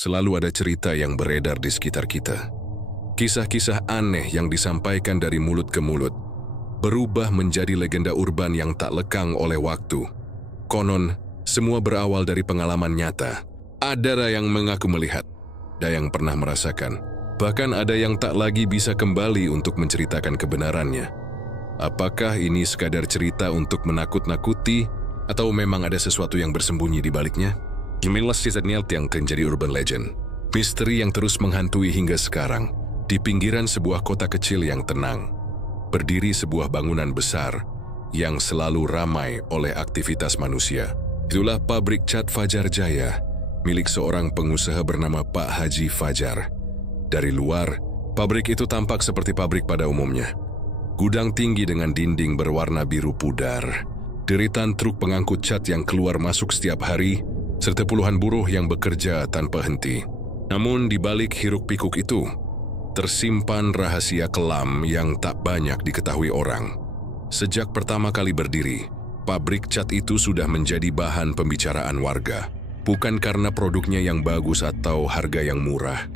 selalu ada cerita yang beredar di sekitar kita. Kisah-kisah aneh yang disampaikan dari mulut ke mulut, berubah menjadi legenda urban yang tak lekang oleh waktu. Konon, semua berawal dari pengalaman nyata. Ada yang mengaku melihat, ada yang pernah merasakan, bahkan ada yang tak lagi bisa kembali untuk menceritakan kebenarannya. Apakah ini sekadar cerita untuk menakut-nakuti, atau memang ada sesuatu yang bersembunyi di baliknya? Inilah kisahnya yang menjadi urban legend. Misteri yang terus menghantui hingga sekarang. Di pinggiran sebuah kota kecil yang tenang, berdiri sebuah bangunan besar yang selalu ramai oleh aktivitas manusia. Itulah pabrik cat Fajar Jaya, milik seorang pengusaha bernama Pak Haji Fajar. Dari luar, pabrik itu tampak seperti pabrik pada umumnya. Gudang tinggi dengan dinding berwarna biru pudar, deretan truk pengangkut cat yang keluar masuk setiap hari, serta puluhan buruh yang bekerja tanpa henti. Namun di balik hiruk-pikuk itu, tersimpan rahasia kelam yang tak banyak diketahui orang. Sejak pertama kali berdiri, pabrik cat itu sudah menjadi bahan pembicaraan warga. Bukan karena produknya yang bagus atau harga yang murah,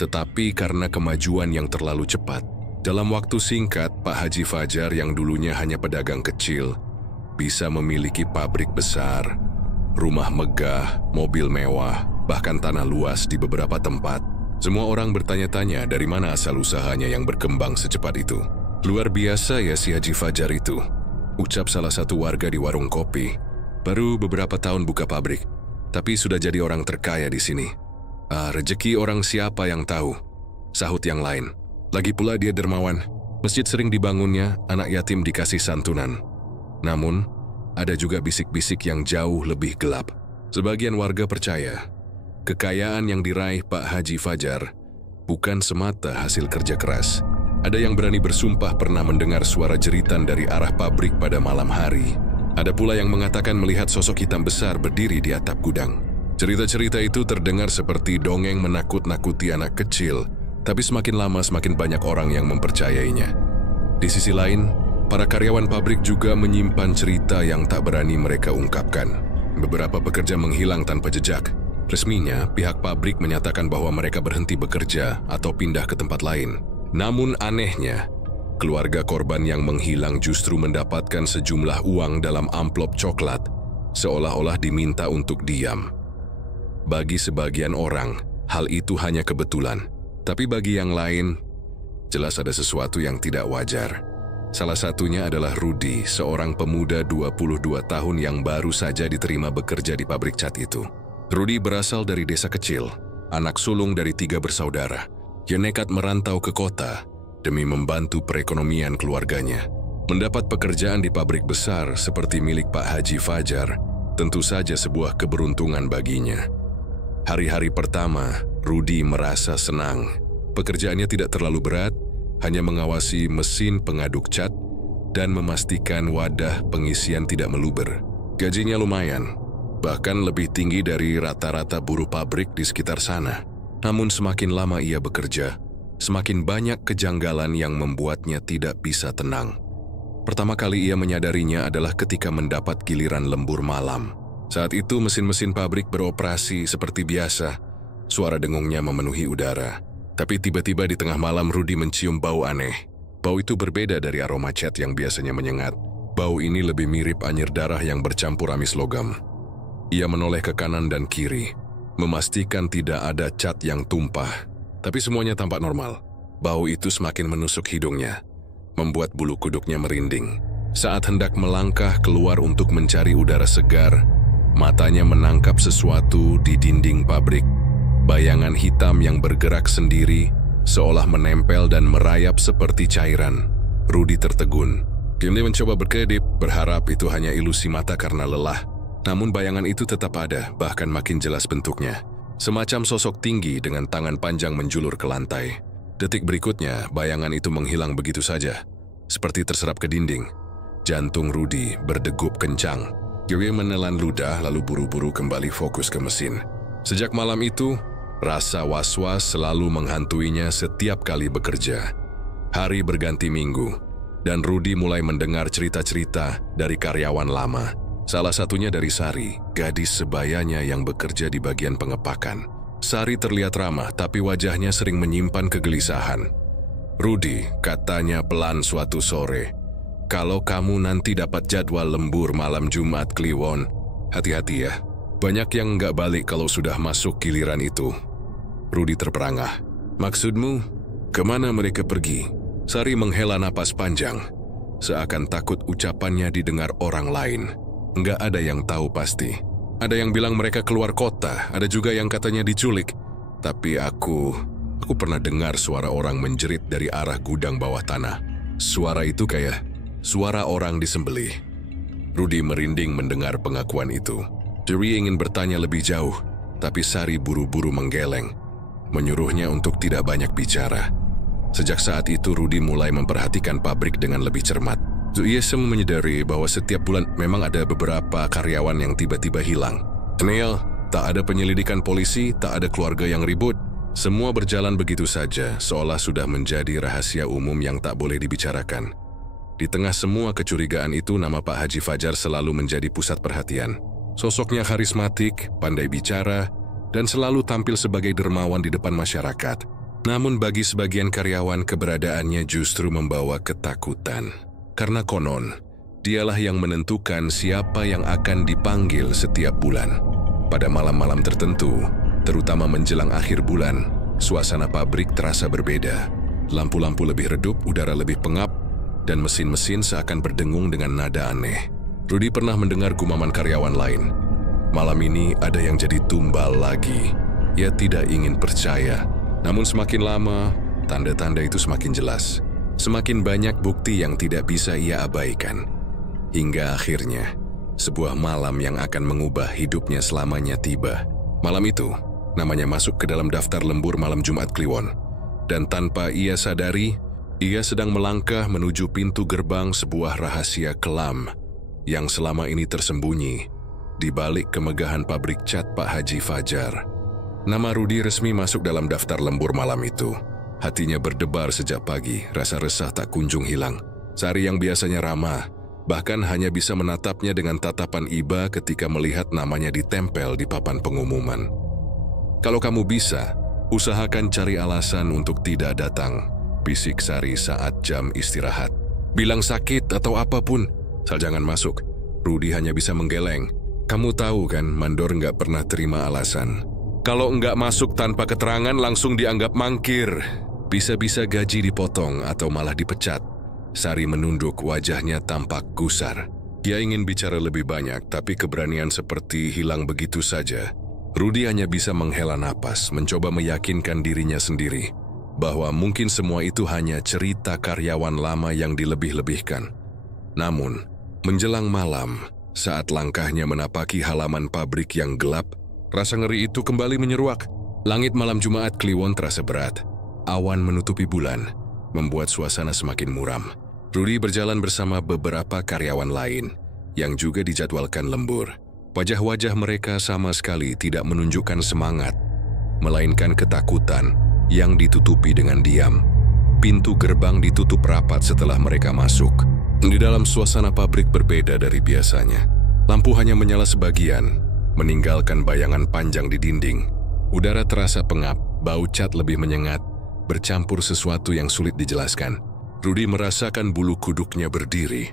tetapi karena kemajuan yang terlalu cepat. Dalam waktu singkat, Pak Haji Fajar yang dulunya hanya pedagang kecil, bisa memiliki pabrik besar, rumah megah, mobil mewah, bahkan tanah luas di beberapa tempat. Semua orang bertanya-tanya dari mana asal usahanya yang berkembang secepat itu. Luar biasa ya si Haji Fajar itu, ucap salah satu warga di warung kopi. Baru beberapa tahun buka pabrik, tapi sudah jadi orang terkaya di sini. Rezeki orang siapa yang tahu, sahut yang lain. Lagi pula dia dermawan, masjid sering dibangunnya, anak yatim dikasih santunan. Namun, ada juga bisik-bisik yang jauh lebih gelap. Sebagian warga percaya, kekayaan yang diraih Pak Haji Fajar bukan semata hasil kerja keras. Ada yang berani bersumpah pernah mendengar suara jeritan dari arah pabrik pada malam hari. Ada pula yang mengatakan melihat sosok hitam besar berdiri di atap gudang. Cerita-cerita itu terdengar seperti dongeng menakut-nakuti anak kecil, tapi semakin lama semakin banyak orang yang mempercayainya. Di sisi lain, para karyawan pabrik juga menyimpan cerita yang tak berani mereka ungkapkan. Beberapa pekerja menghilang tanpa jejak. Resminya, pihak pabrik menyatakan bahwa mereka berhenti bekerja atau pindah ke tempat lain. Namun anehnya, keluarga korban yang menghilang justru mendapatkan sejumlah uang dalam amplop coklat, seolah-olah diminta untuk diam. Bagi sebagian orang, hal itu hanya kebetulan. Tapi bagi yang lain, jelas ada sesuatu yang tidak wajar. Salah satunya adalah Rudi, seorang pemuda 22 tahun yang baru saja diterima bekerja di pabrik cat itu. Rudi berasal dari desa kecil, anak sulung dari 3 bersaudara. Ia nekat merantau ke kota demi membantu perekonomian keluarganya. Mendapat pekerjaan di pabrik besar seperti milik Pak Haji Fajar, tentu saja sebuah keberuntungan baginya. Hari-hari pertama, Rudi merasa senang. Pekerjaannya tidak terlalu berat, hanya mengawasi mesin pengaduk cat dan memastikan wadah pengisian tidak meluber. Gajinya lumayan, bahkan lebih tinggi dari rata-rata buruh pabrik di sekitar sana. Namun semakin lama ia bekerja, semakin banyak kejanggalan yang membuatnya tidak bisa tenang. Pertama kali ia menyadarinya adalah ketika mendapat giliran lembur malam. Saat itu mesin-mesin pabrik beroperasi seperti biasa. Suara dengungnya memenuhi udara. Tapi tiba-tiba di tengah malam Rudi mencium bau aneh. Bau itu berbeda dari aroma cat yang biasanya menyengat. Bau ini lebih mirip anyir darah yang bercampur amis logam. Ia menoleh ke kanan dan kiri, memastikan tidak ada cat yang tumpah. Tapi semuanya tampak normal. Bau itu semakin menusuk hidungnya, membuat bulu kuduknya merinding. Saat hendak melangkah keluar untuk mencari udara segar, matanya menangkap sesuatu di dinding pabrik. Bayangan hitam yang bergerak sendiri, seolah menempel dan merayap seperti cairan. Rudi tertegun. Dia mencoba berkedip, berharap itu hanya ilusi mata karena lelah. Namun bayangan itu tetap ada, bahkan makin jelas bentuknya. Semacam sosok tinggi dengan tangan panjang menjulur ke lantai. Detik berikutnya, bayangan itu menghilang begitu saja, seperti terserap ke dinding. Jantung Rudi berdegup kencang. Dia menelan ludah lalu buru-buru kembali fokus ke mesin. Sejak malam itu, rasa was-was selalu menghantuinya setiap kali bekerja. Hari berganti minggu, dan Rudi mulai mendengar cerita-cerita dari karyawan lama. Salah satunya dari Sari, gadis sebayanya yang bekerja di bagian pengepakan. Sari terlihat ramah, tapi wajahnya sering menyimpan kegelisahan. "Rudy," katanya pelan suatu sore, "kalau kamu nanti dapat jadwal lembur malam Jumat Kliwon, hati-hati ya. Banyak yang nggak balik kalau sudah masuk giliran itu." Rudy terperangah. "Maksudmu, kemana mereka pergi?" Sari menghela napas panjang, seakan takut ucapannya didengar orang lain. "Nggak ada yang tahu pasti. Ada yang bilang mereka keluar kota, ada juga yang katanya diculik. Tapi aku pernah dengar suara orang menjerit dari arah gudang bawah tanah. Suara itu kayak suara orang disembelih." Rudy merinding mendengar pengakuan itu. Jerry ingin bertanya lebih jauh, tapi Sari buru-buru menggeleng, menyuruhnya untuk tidak banyak bicara. Sejak saat itu Rudy mulai memperhatikan pabrik dengan lebih cermat. Ia menyadari bahwa setiap bulan memang ada beberapa karyawan yang tiba-tiba hilang. Neil, tak ada penyelidikan polisi, tak ada keluarga yang ribut. Semua berjalan begitu saja, seolah sudah menjadi rahasia umum yang tak boleh dibicarakan. Di tengah semua kecurigaan itu, nama Pak Haji Fajar selalu menjadi pusat perhatian. Sosoknya karismatik, pandai bicara, dan selalu tampil sebagai dermawan di depan masyarakat. Namun bagi sebagian karyawan, keberadaannya justru membawa ketakutan. Karena konon, dialah yang menentukan siapa yang akan dipanggil setiap bulan. Pada malam-malam tertentu, terutama menjelang akhir bulan, suasana pabrik terasa berbeda. Lampu-lampu lebih redup, udara lebih pengap, dan mesin-mesin seakan berdengung dengan nada aneh. Rudy pernah mendengar gumaman karyawan lain. Malam ini ada yang jadi tumbal lagi. Ia tidak ingin percaya. Namun semakin lama, tanda-tanda itu semakin jelas. Semakin banyak bukti yang tidak bisa ia abaikan. Hingga akhirnya, sebuah malam yang akan mengubah hidupnya selamanya tiba. Malam itu, namanya masuk ke dalam daftar lembur malam Jumat Kliwon. Dan tanpa ia sadari, ia sedang melangkah menuju pintu gerbang sebuah rahasia kelam yang selama ini tersembunyi di balik kemegahan pabrik cat Pak Haji Fajar. Nama Rudy resmi masuk dalam daftar lembur malam itu. Hatinya berdebar sejak pagi, rasa resah tak kunjung hilang. Sari yang biasanya ramah, bahkan hanya bisa menatapnya dengan tatapan iba ketika melihat namanya ditempel di papan pengumuman. "Kalau kamu bisa, usahakan cari alasan untuk tidak datang," bisik Sari saat jam istirahat. "Bilang sakit atau apapun, asal jangan masuk." Rudy hanya bisa menggeleng. "Kamu tahu kan, mandor nggak pernah terima alasan. Kalau nggak masuk tanpa keterangan langsung dianggap mangkir. Bisa-bisa gaji dipotong atau malah dipecat." Sari menunduk, wajahnya tampak gusar. Dia ingin bicara lebih banyak, tapi keberanian seperti hilang begitu saja. Rudy hanya bisa menghela napas, mencoba meyakinkan dirinya sendiri bahwa mungkin semua itu hanya cerita karyawan lama yang dilebih-lebihkan. Namun, menjelang malam, saat langkahnya menapaki halaman pabrik yang gelap, rasa ngeri itu kembali menyeruak. Langit malam Jumat Kliwon terasa berat. Awan menutupi bulan, membuat suasana semakin muram. Rudy berjalan bersama beberapa karyawan lain yang juga dijadwalkan lembur. Wajah-wajah mereka sama sekali tidak menunjukkan semangat, melainkan ketakutan yang ditutupi dengan diam. Pintu gerbang ditutup rapat setelah mereka masuk. Di dalam suasana pabrik berbeda dari biasanya. Lampu hanya menyala sebagian, meninggalkan bayangan panjang di dinding. Udara terasa pengap, bau cat lebih menyengat, bercampur sesuatu yang sulit dijelaskan. Rudy merasakan bulu kuduknya berdiri.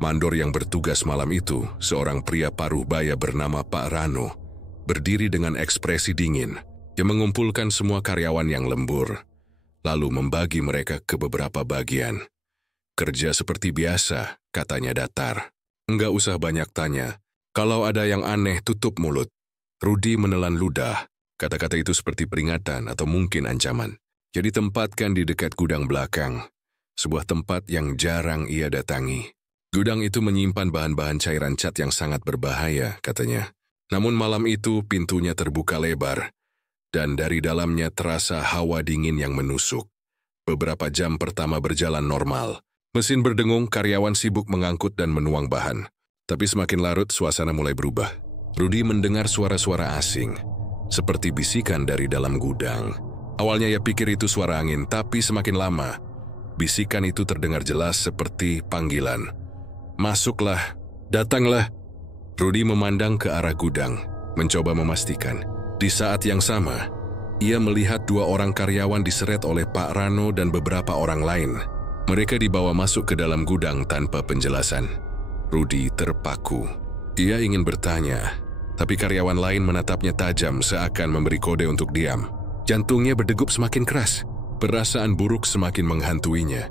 Mandor yang bertugas malam itu, seorang pria paruh baya bernama Pak Rano, berdiri dengan ekspresi dingin. Dia mengumpulkan semua karyawan yang lembur, lalu membagi mereka ke beberapa bagian. "Kerja seperti biasa," katanya datar. "Enggak usah banyak tanya. Kalau ada yang aneh, tutup mulut." Rudy menelan ludah. Kata-kata itu seperti peringatan atau mungkin ancaman. Jadi tempatkan di dekat gudang belakang, sebuah tempat yang jarang ia datangi. Gudang itu menyimpan bahan-bahan cairan cat yang sangat berbahaya, katanya. Namun malam itu pintunya terbuka lebar, dan dari dalamnya terasa hawa dingin yang menusuk. Beberapa jam pertama berjalan normal. Mesin berdengung, karyawan sibuk mengangkut dan menuang bahan. Tapi semakin larut, suasana mulai berubah. Rudy mendengar suara-suara asing, seperti bisikan dari dalam gudang. Awalnya ia pikir itu suara angin, tapi semakin lama, bisikan itu terdengar jelas seperti panggilan. "Masuklah, datanglah." Rudy memandang ke arah gudang, mencoba memastikan. Di saat yang sama, ia melihat 2 orang karyawan diseret oleh Pak Rano dan beberapa orang lain. Mereka dibawa masuk ke dalam gudang tanpa penjelasan. Rudy terpaku. Ia ingin bertanya, tapi karyawan lain menatapnya tajam seakan memberi kode untuk diam. Jantungnya berdegup semakin keras. Perasaan buruk semakin menghantuinya.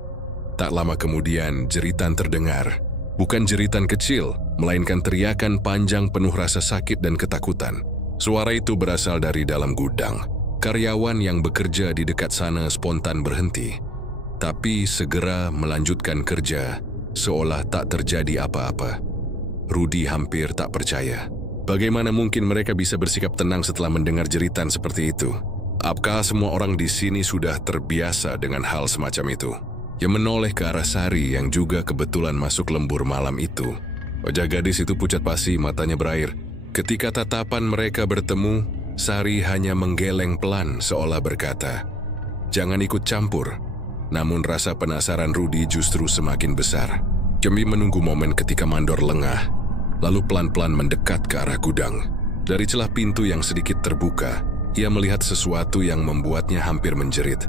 Tak lama kemudian, jeritan terdengar. Bukan jeritan kecil, melainkan teriakan panjang penuh rasa sakit dan ketakutan. Suara itu berasal dari dalam gudang. Karyawan yang bekerja di dekat sana spontan berhenti, tapi segera melanjutkan kerja seolah tak terjadi apa-apa. Rudy hampir tak percaya. Bagaimana mungkin mereka bisa bersikap tenang setelah mendengar jeritan seperti itu? Apakah semua orang di sini sudah terbiasa dengan hal semacam itu? Ia menoleh ke arah Sari yang juga kebetulan masuk lembur malam itu. Wajah gadis itu pucat pasi, matanya berair. Ketika tatapan mereka bertemu, Sari hanya menggeleng pelan seolah berkata, "Jangan ikut campur." Namun rasa penasaran Rudy justru semakin besar. Demi menunggu momen ketika mandor lengah, lalu pelan-pelan mendekat ke arah gudang. Dari celah pintu yang sedikit terbuka, ia melihat sesuatu yang membuatnya hampir menjerit.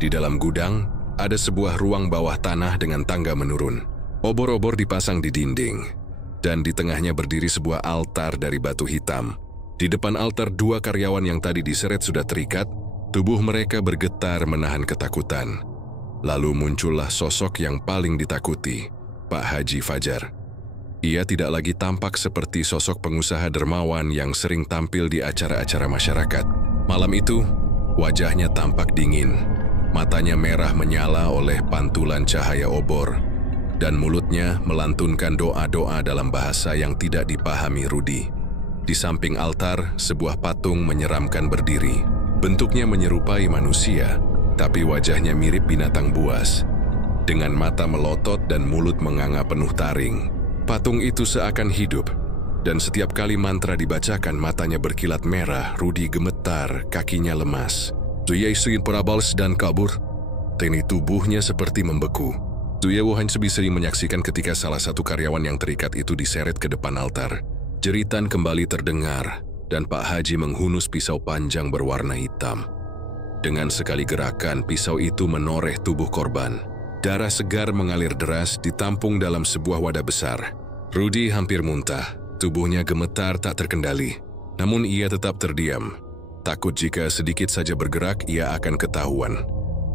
Di dalam gudang, ada sebuah ruang bawah tanah dengan tangga menurun. Obor-obor dipasang di dinding, dan di tengahnya berdiri sebuah altar dari batu hitam. Di depan altar 2 karyawan yang tadi diseret sudah terikat, tubuh mereka bergetar menahan ketakutan. Lalu muncullah sosok yang paling ditakuti, Pak Haji Fajar. Ia tidak lagi tampak seperti sosok pengusaha dermawan yang sering tampil di acara-acara masyarakat. Malam itu, wajahnya tampak dingin. Matanya merah menyala oleh pantulan cahaya obor, dan mulutnya melantunkan doa-doa dalam bahasa yang tidak dipahami Rudy. Di samping altar, sebuah patung menyeramkan berdiri. Bentuknya menyerupai manusia, tapi wajahnya mirip binatang buas. Dengan mata melotot dan mulut menganga penuh taring, patung itu seakan hidup. Dan setiap kali mantra dibacakan, matanya berkilat merah. Rudy gemetar, kakinya lemas. Zuye ingin perabals dan kabur. Teknik tubuhnya seperti membeku. Zuye hanya sering menyaksikan ketika salah satu karyawan yang terikat itu diseret ke depan altar. Jeritan kembali terdengar, dan Pak Haji menghunus pisau panjang berwarna hitam. Dengan sekali gerakan, pisau itu menoreh tubuh korban. Darah segar mengalir deras ditampung dalam sebuah wadah besar. Rudy hampir muntah, tubuhnya gemetar tak terkendali. Namun ia tetap terdiam. Takut jika sedikit saja bergerak, ia akan ketahuan.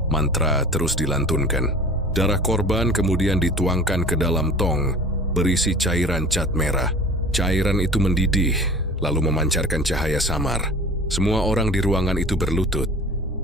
Mantra terus dilantunkan. Darah korban kemudian dituangkan ke dalam tong, berisi cairan cat merah. Cairan itu mendidih, lalu memancarkan cahaya samar. Semua orang di ruangan itu berlutut,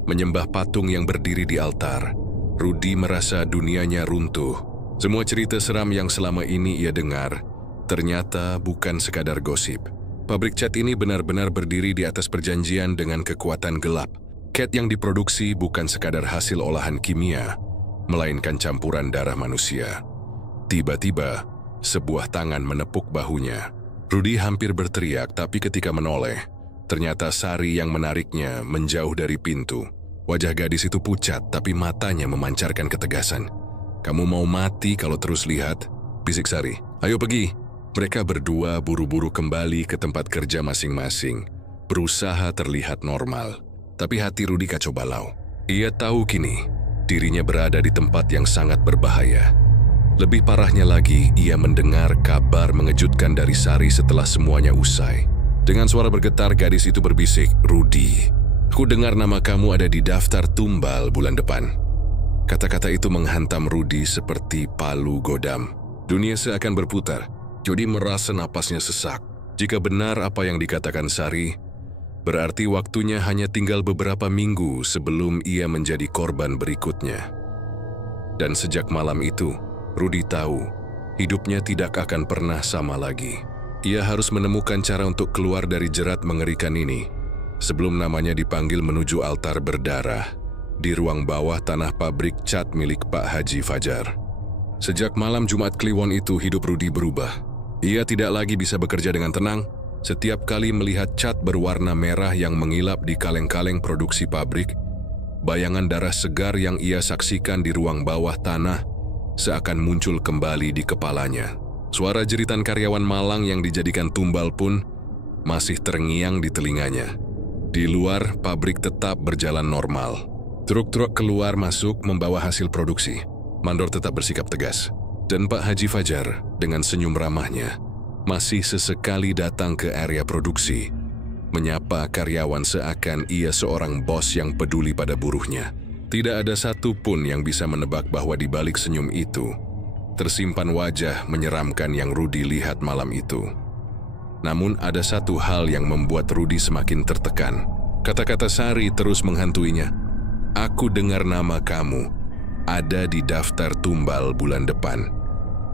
menyembah patung yang berdiri di altar. Rudy merasa dunianya runtuh. Semua cerita seram yang selama ini ia dengar, ternyata bukan sekadar gosip. Pabrik cat ini benar-benar berdiri di atas perjanjian dengan kekuatan gelap. Cat yang diproduksi bukan sekadar hasil olahan kimia, melainkan campuran darah manusia. Tiba-tiba, sebuah tangan menepuk bahunya. Rudy hampir berteriak, tapi ketika menoleh, ternyata Sari yang menariknya menjauh dari pintu. Wajah gadis itu pucat, tapi matanya memancarkan ketegasan. "Kamu mau mati kalau terus lihat?" bisik Sari. "Ayo pergi." Mereka berdua buru-buru kembali ke tempat kerja masing-masing, berusaha terlihat normal. Tapi hati Rudy kacau balau. Ia tahu kini, dirinya berada di tempat yang sangat berbahaya. Lebih parahnya lagi, ia mendengar kabar mengejutkan dari Sari setelah semuanya usai. Dengan suara bergetar, gadis itu berbisik, "Rudy, aku dengar nama kamu ada di daftar tumbal bulan depan." Kata-kata itu menghantam Rudy seperti palu godam. Dunia seakan berputar. Jody merasa napasnya sesak. Jika benar apa yang dikatakan Sari, berarti waktunya hanya tinggal beberapa minggu sebelum ia menjadi korban berikutnya. Dan sejak malam itu, Rudy tahu hidupnya tidak akan pernah sama lagi. Ia harus menemukan cara untuk keluar dari jerat mengerikan ini sebelum namanya dipanggil menuju altar berdarah di ruang bawah tanah pabrik cat milik Pak Haji Fajar. Sejak malam Jumat Kliwon itu, hidup Rudy berubah. Ia tidak lagi bisa bekerja dengan tenang. Setiap kali melihat cat berwarna merah yang mengilap di kaleng-kaleng produksi pabrik, bayangan darah segar yang ia saksikan di ruang bawah tanah seakan muncul kembali di kepalanya. Suara jeritan karyawan malang yang dijadikan tumbal pun masih terngiang di telinganya. Di luar, pabrik tetap berjalan normal. Truk-truk keluar masuk membawa hasil produksi. Mandor tetap bersikap tegas. Dan Pak Haji Fajar, dengan senyum ramahnya, masih sesekali datang ke area produksi, menyapa karyawan seakan ia seorang bos yang peduli pada buruhnya. Tidak ada satu pun yang bisa menebak bahwa di balik senyum itu, tersimpan wajah menyeramkan yang Rudi lihat malam itu. Namun ada satu hal yang membuat Rudi semakin tertekan. Kata-kata Sari terus menghantuinya. Aku dengar nama kamu ada di daftar tumbal bulan depan.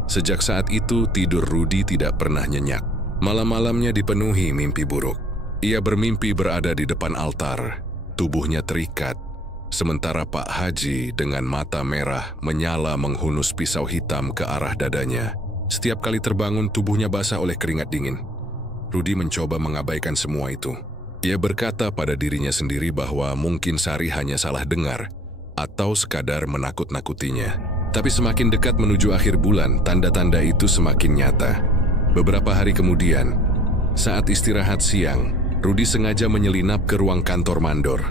Sejak saat itu tidur Rudi tidak pernah nyenyak. Malam-malamnya dipenuhi mimpi buruk. Ia bermimpi berada di depan altar. Tubuhnya terikat. Sementara Pak Haji dengan mata merah menyala menghunus pisau hitam ke arah dadanya. Setiap kali terbangun tubuhnya basah oleh keringat dingin. Rudi mencoba mengabaikan semua itu. Ia berkata pada dirinya sendiri bahwa mungkin Sari hanya salah dengar atau sekadar menakut-nakutinya. Tapi semakin dekat menuju akhir bulan, tanda-tanda itu semakin nyata. Beberapa hari kemudian, saat istirahat siang, Rudi sengaja menyelinap ke ruang kantor mandor.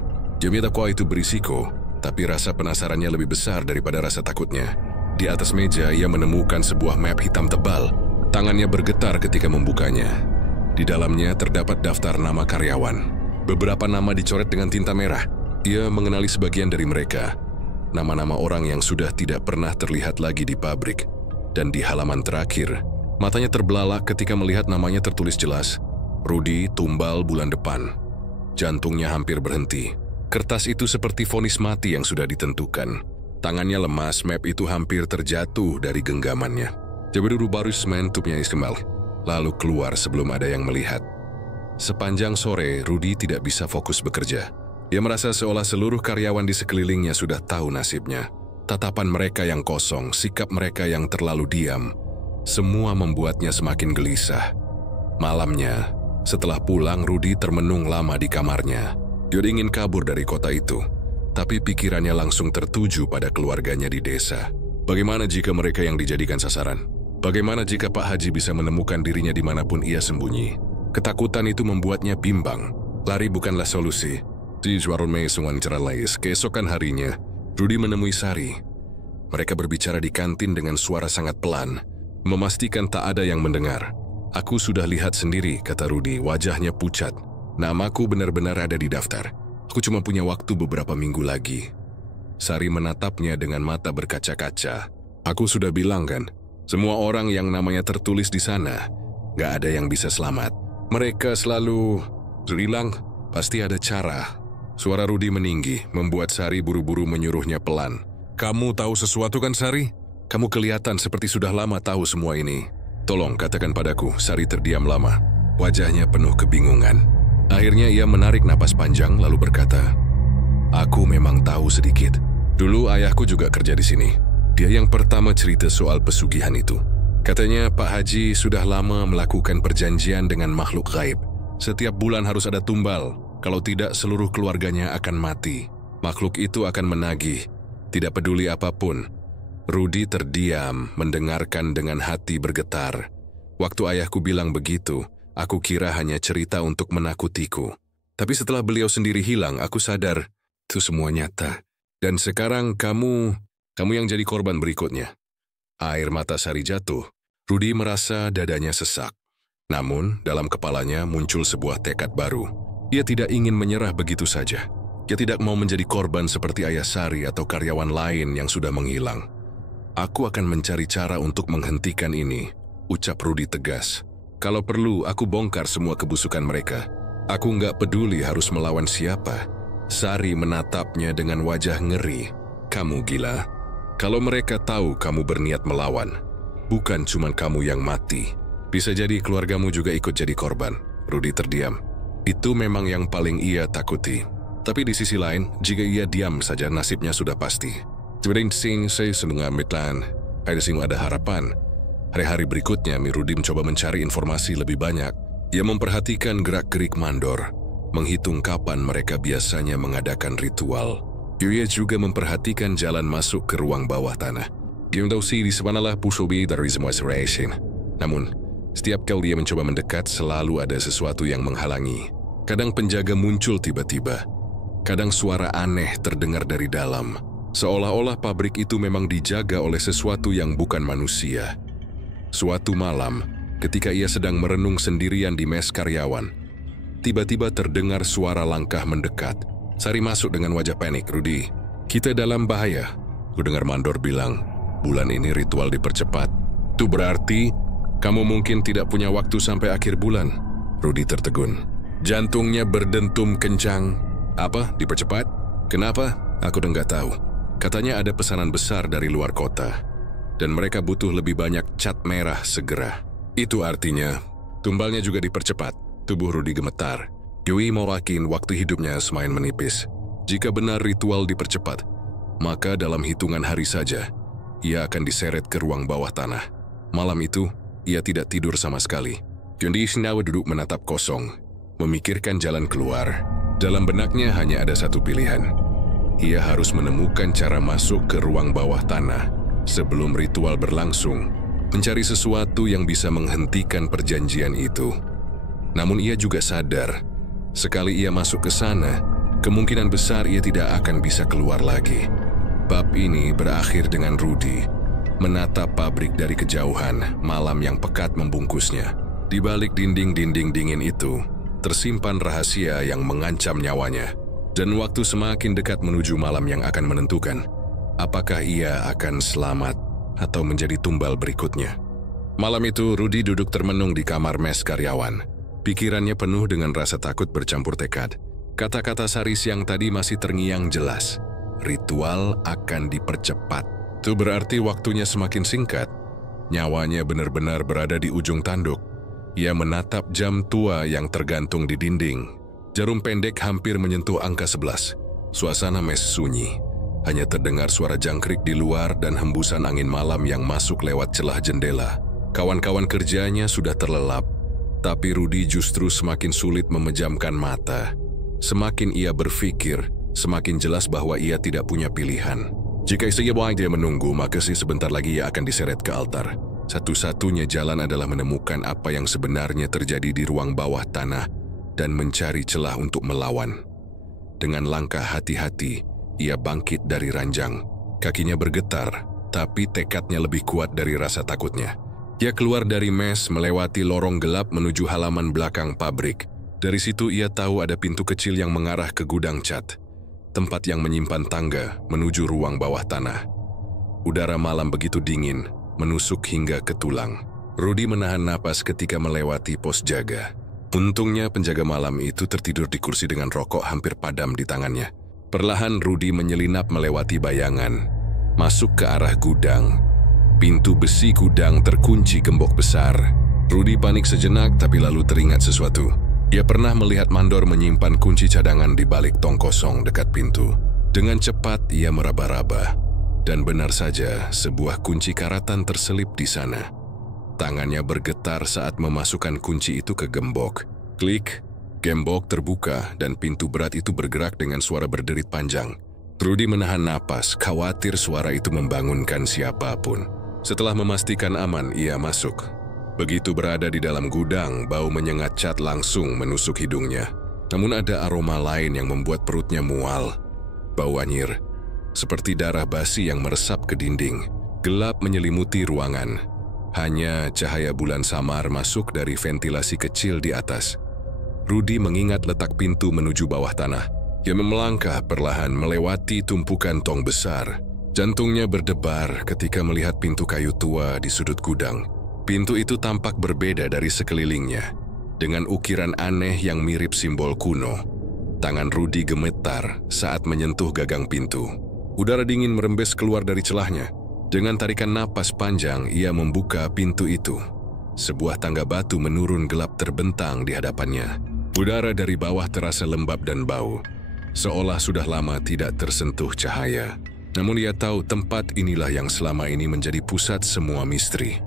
Dia tahu itu berisiko, tapi rasa penasarannya lebih besar daripada rasa takutnya. Di atas meja, ia menemukan sebuah map hitam tebal. Tangannya bergetar ketika membukanya. Di dalamnya terdapat daftar nama karyawan. Beberapa nama dicoret dengan tinta merah. Ia mengenali sebagian dari mereka. Nama-nama orang yang sudah tidak pernah terlihat lagi di pabrik. Dan di halaman terakhir, matanya terbelalak ketika melihat namanya tertulis jelas. Rudi tumbal bulan depan. Jantungnya hampir berhenti. Kertas itu seperti vonis mati yang sudah ditentukan. Tangannya lemas, map itu hampir terjatuh dari genggamannya. Jabadu barus mentupnya iskembal, lalu keluar sebelum ada yang melihat. Sepanjang sore, Rudi tidak bisa fokus bekerja. Ia merasa seolah seluruh karyawan di sekelilingnya sudah tahu nasibnya. Tatapan mereka yang kosong, sikap mereka yang terlalu diam, semua membuatnya semakin gelisah. Malamnya, setelah pulang, Rudi termenung lama di kamarnya. Dia ingin kabur dari kota itu, tapi pikirannya langsung tertuju pada keluarganya di desa. Bagaimana jika mereka yang dijadikan sasaran? Bagaimana jika Pak Haji bisa menemukan dirinya dimanapun ia sembunyi? Ketakutan itu membuatnya bimbang. Lari bukanlah solusi. Di Juarolme Sungan Ceralais, keesokan harinya, Rudi menemui Sari. Mereka berbicara di kantin dengan suara sangat pelan, memastikan tak ada yang mendengar. Aku sudah lihat sendiri, kata Rudi, wajahnya pucat. Namaku benar-benar ada di daftar. Aku cuma punya waktu beberapa minggu lagi. Sari menatapnya dengan mata berkaca-kaca. Aku sudah bilang kan, semua orang yang namanya tertulis di sana, gak ada yang bisa selamat. Mereka selalu bilang, pasti ada cara. Suara Rudi meninggi, membuat Sari buru-buru menyuruhnya pelan. Kamu tahu sesuatu kan, Sari? Kamu kelihatan seperti sudah lama tahu semua ini. Tolong katakan padaku. Sari terdiam lama. Wajahnya penuh kebingungan. Akhirnya ia menarik napas panjang lalu berkata, aku memang tahu sedikit. Dulu ayahku juga kerja di sini. Dia yang pertama cerita soal pesugihan itu. Katanya Pak Haji sudah lama melakukan perjanjian dengan makhluk gaib. Setiap bulan harus ada tumbal. Kalau tidak, seluruh keluarganya akan mati. Makhluk itu akan menagih. Tidak peduli apapun. Rudi terdiam, mendengarkan dengan hati bergetar. Waktu ayahku bilang begitu, aku kira hanya cerita untuk menakutiku. Tapi setelah beliau sendiri hilang, aku sadar itu semua nyata. Dan sekarang kamu yang jadi korban berikutnya. Air mata Sari jatuh. Rudi merasa dadanya sesak. Namun, dalam kepalanya muncul sebuah tekad baru. Ia tidak ingin menyerah begitu saja. Ia tidak mau menjadi korban seperti ayah Sari atau karyawan lain yang sudah menghilang. Aku akan mencari cara untuk menghentikan ini, ucap Rudi tegas. Kalau perlu, aku bongkar semua kebusukan mereka. Aku nggak peduli harus melawan siapa. Sari menatapnya dengan wajah ngeri. Kamu gila? Kalau mereka tahu kamu berniat melawan, bukan cuma kamu yang mati. Bisa jadi keluargamu juga ikut jadi korban. Rudi terdiam. Itu memang yang paling ia takuti. Tapi di sisi lain, jika ia diam saja nasibnya sudah pasti. Saya sedang mitlan. Ada harapan. Hari-hari berikutnya, Rudi mencoba mencari informasi lebih banyak. Ia memperhatikan gerak-gerik mandor, menghitung kapan mereka biasanya mengadakan ritual. Ia juga memperhatikan jalan masuk ke ruang bawah tanah. Dia tahu di sanalah pusobi dari semua seration. Namun, setiap kali dia mencoba mendekat, selalu ada sesuatu yang menghalangi. Kadang penjaga muncul tiba-tiba. Kadang suara aneh terdengar dari dalam. Seolah-olah pabrik itu memang dijaga oleh sesuatu yang bukan manusia. Suatu malam, ketika ia sedang merenung sendirian di mes karyawan, tiba-tiba terdengar suara langkah mendekat. Sari masuk dengan wajah panik. "Rudy, kita dalam bahaya," ku dengar mandor bilang. "Bulan ini ritual dipercepat." "Itu berarti kamu mungkin tidak punya waktu sampai akhir bulan?" Rudy tertegun. Jantungnya berdentum kencang. "Apa? Dipercepat? Kenapa?" "Aku udah nggak tahu. Katanya ada pesanan besar dari luar kota. Dan mereka butuh lebih banyak cat merah segera." "Itu artinya tumbalnya juga dipercepat." Tubuh Rudy gemetar. Yui mau yakin waktu hidupnya semakin menipis. Jika benar ritual dipercepat, maka dalam hitungan hari saja, ia akan diseret ke ruang bawah tanah. Malam itu, ia tidak tidur sama sekali. Yundi Ishinawa duduk menatap kosong, memikirkan jalan keluar. Dalam benaknya hanya ada satu pilihan. Ia harus menemukan cara masuk ke ruang bawah tanah sebelum ritual berlangsung, mencari sesuatu yang bisa menghentikan perjanjian itu. Namun ia juga sadar, sekali ia masuk ke sana, kemungkinan besar ia tidak akan bisa keluar lagi. Bab ini berakhir dengan Rudy menatap pabrik dari kejauhan. Malam yang pekat membungkusnya. Di balik dinding-dinding dingin itu, tersimpan rahasia yang mengancam nyawanya. Dan waktu semakin dekat menuju malam yang akan menentukan apakah ia akan selamat atau menjadi tumbal berikutnya. Malam itu, Rudy duduk termenung di kamar mes karyawan. Pikirannya penuh dengan rasa takut bercampur tekad. Kata-kata Saris yang tadi masih terngiang jelas. Ritual akan dipercepat. Itu berarti waktunya semakin singkat. Nyawanya benar-benar berada di ujung tanduk. Ia menatap jam tua yang tergantung di dinding. Jarum pendek hampir menyentuh angka 11. Suasana mes sunyi. Hanya terdengar suara jangkrik di luar dan hembusan angin malam yang masuk lewat celah jendela. Kawan-kawan kerjanya sudah terlelap. Tapi Rudy justru semakin sulit memejamkan mata. Semakin ia berpikir, semakin jelas bahwa ia tidak punya pilihan. Jika dia menunggu, maka sebentar lagi ia akan diseret ke altar. Satu-satunya jalan adalah menemukan apa yang sebenarnya terjadi di ruang bawah tanah dan mencari celah untuk melawan. Dengan langkah hati-hati, ia bangkit dari ranjang. Kakinya bergetar, tapi tekadnya lebih kuat dari rasa takutnya. Ia keluar dari mes, melewati lorong gelap menuju halaman belakang pabrik. Dari situ ia tahu ada pintu kecil yang mengarah ke gudang cat, tempat yang menyimpan tangga menuju ruang bawah tanah. Udara malam begitu dingin, menusuk hingga ke tulang. Rudy menahan napas ketika melewati pos jaga. Untungnya penjaga malam itu tertidur di kursi dengan rokok hampir padam di tangannya. Perlahan Rudy menyelinap melewati bayangan, masuk ke arah gudang. Pintu besi gudang terkunci gembok besar. Rudy panik sejenak tapi lalu teringat sesuatu. Ia pernah melihat mandor menyimpan kunci cadangan di balik tong kosong dekat pintu. Dengan cepat ia meraba-raba. Dan benar saja, sebuah kunci karatan terselip di sana. Tangannya bergetar saat memasukkan kunci itu ke gembok. Klik, gembok terbuka dan pintu berat itu bergerak dengan suara berderit panjang. Rudy menahan napas, khawatir suara itu membangunkan siapapun. Setelah memastikan aman, ia masuk. Begitu berada di dalam gudang, bau menyengat cat langsung menusuk hidungnya. Namun ada aroma lain yang membuat perutnya mual. Bau anyir, seperti darah basi yang meresap ke dinding. Gelap menyelimuti ruangan. Hanya cahaya bulan samar masuk dari ventilasi kecil di atas. Rudy mengingat letak pintu menuju bawah tanah. Ia melangkah perlahan melewati tumpukan tong besar. Jantungnya berdebar ketika melihat pintu kayu tua di sudut gudang. Pintu itu tampak berbeda dari sekelilingnya, dengan ukiran aneh yang mirip simbol kuno. Tangan Rudy gemetar saat menyentuh gagang pintu. Udara dingin merembes keluar dari celahnya. Dengan tarikan napas panjang, ia membuka pintu itu. Sebuah tangga batu menurun gelap terbentang di hadapannya. Udara dari bawah terasa lembab dan bau, seolah sudah lama tidak tersentuh cahaya. Namun ia tahu tempat inilah yang selama ini menjadi pusat semua misteri.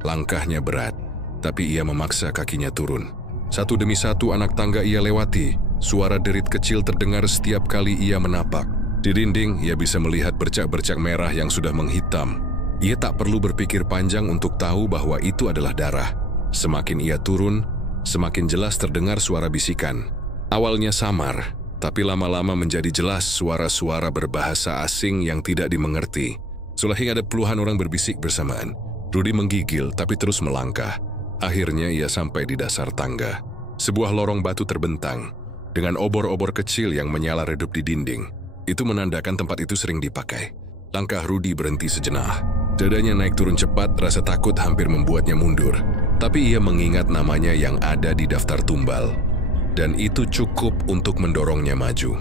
Langkahnya berat, tapi ia memaksa kakinya turun. Satu demi satu anak tangga ia lewati. Suara derit kecil terdengar setiap kali ia menapak. Di dinding, ia bisa melihat bercak-bercak merah yang sudah menghitam. Ia tak perlu berpikir panjang untuk tahu bahwa itu adalah darah. Semakin ia turun, semakin jelas terdengar suara bisikan. Awalnya samar, tapi lama-lama menjadi jelas suara-suara berbahasa asing yang tidak dimengerti. Sulahing ada puluhan orang berbisik bersamaan. Rudy menggigil tapi terus melangkah. Akhirnya ia sampai di dasar tangga. Sebuah lorong batu terbentang, dengan obor-obor kecil yang menyala redup di dinding. Itu menandakan tempat itu sering dipakai. Langkah Rudy berhenti sejenak. Dadanya naik turun cepat, rasa takut hampir membuatnya mundur. Tapi ia mengingat namanya yang ada di daftar tumbal. Dan itu cukup untuk mendorongnya maju.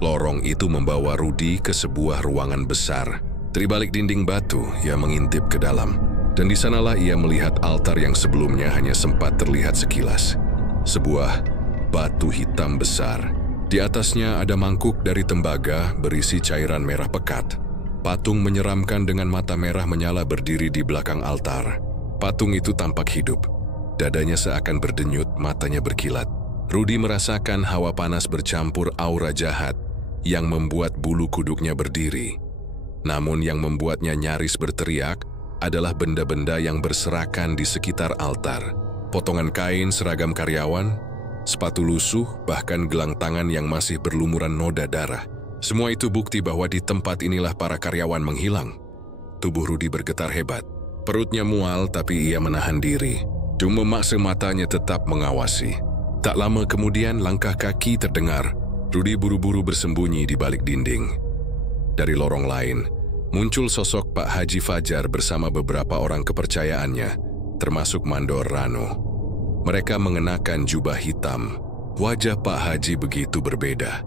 Lorong itu membawa Rudy ke sebuah ruangan besar. Dari balik dinding batu, ia mengintip ke dalam. Dan di sanalah ia melihat altar yang sebelumnya hanya sempat terlihat sekilas. Sebuah batu hitam besar. Di atasnya ada mangkuk dari tembaga berisi cairan merah pekat. Patung menyeramkan dengan mata merah menyala berdiri di belakang altar. Patung itu tampak hidup. Dadanya seakan berdenyut, matanya berkilat. Rudy merasakan hawa panas bercampur aura jahat yang membuat bulu kuduknya berdiri. Namun yang membuatnya nyaris berteriak adalah benda-benda yang berserakan di sekitar altar. Potongan kain seragam karyawan, sepatu lusuh, bahkan gelang tangan yang masih berlumuran noda darah. Semua itu bukti bahwa di tempat inilah para karyawan menghilang. Tubuh Rudy bergetar hebat. Perutnya mual tapi ia menahan diri. Cuma memaksa matanya tetap mengawasi. Tak lama kemudian langkah kaki terdengar. Rudy buru-buru bersembunyi di balik dinding. Dari lorong lain, muncul sosok Pak Haji Fajar bersama beberapa orang kepercayaannya, termasuk Mandor Rano. Mereka mengenakan jubah hitam. Wajah Pak Haji begitu berbeda.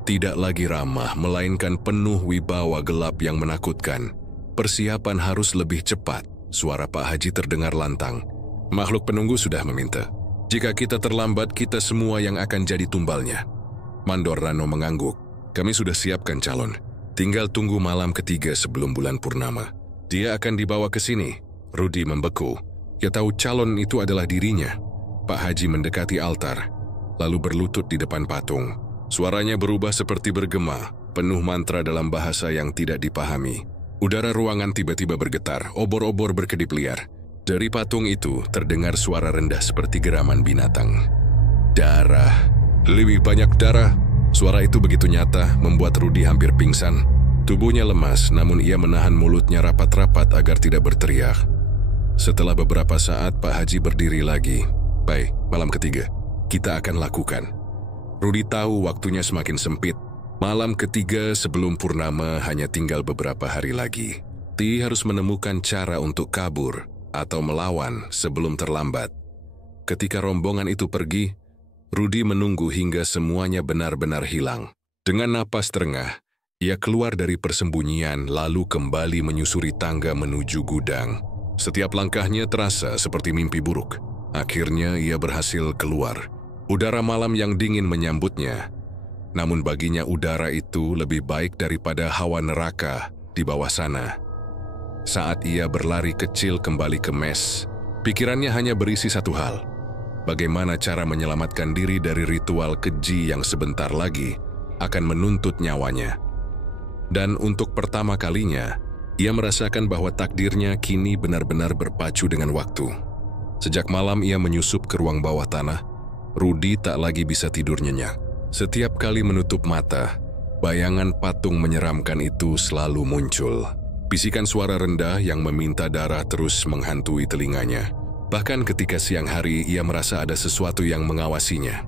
Tidak lagi ramah, melainkan penuh wibawa gelap yang menakutkan. Persiapan harus lebih cepat. Suara Pak Haji terdengar lantang. Makhluk penunggu sudah meminta. Jika kita terlambat, kita semua yang akan jadi tumbalnya. Mandor Rano mengangguk. Kami sudah siapkan calon. Tinggal tunggu malam ketiga sebelum bulan purnama. Dia akan dibawa ke sini. Rudy membeku. Ia tahu calon itu adalah dirinya. Pak Haji mendekati altar, lalu berlutut di depan patung. Suaranya berubah seperti bergema, penuh mantra dalam bahasa yang tidak dipahami. Udara ruangan tiba-tiba bergetar, obor-obor berkedip liar. Dari patung itu terdengar suara rendah seperti geraman binatang. Darah. Lebih banyak darah. Suara itu begitu nyata, membuat Rudy hampir pingsan. Tubuhnya lemas, namun ia menahan mulutnya rapat-rapat agar tidak berteriak. Setelah beberapa saat, Pak Haji berdiri lagi. Baik, malam ketiga. Kita akan lakukan. Rudy tahu waktunya semakin sempit. Malam ketiga sebelum purnama hanya tinggal beberapa hari lagi. Ti harus menemukan cara untuk kabur atau melawan sebelum terlambat. Ketika rombongan itu pergi, Rudy menunggu hingga semuanya benar-benar hilang. Dengan napas terengah, ia keluar dari persembunyian lalu kembali menyusuri tangga menuju gudang. Setiap langkahnya terasa seperti mimpi buruk. Akhirnya ia berhasil keluar. Udara malam yang dingin menyambutnya. Namun baginya udara itu lebih baik daripada hawa neraka di bawah sana. Saat ia berlari kecil kembali ke mes, pikirannya hanya berisi satu hal. Bagaimana cara menyelamatkan diri dari ritual keji yang sebentar lagi akan menuntut nyawanya. Dan untuk pertama kalinya, ia merasakan bahwa takdirnya kini benar-benar berpacu dengan waktu. Sejak malam ia menyusup ke ruang bawah tanah, Rudy tak lagi bisa tidur nyenyak. Setiap kali menutup mata, bayangan patung menyeramkan itu selalu muncul. Bisikan suara rendah yang meminta darah terus menghantui telinganya. Bahkan ketika siang hari ia merasa ada sesuatu yang mengawasinya.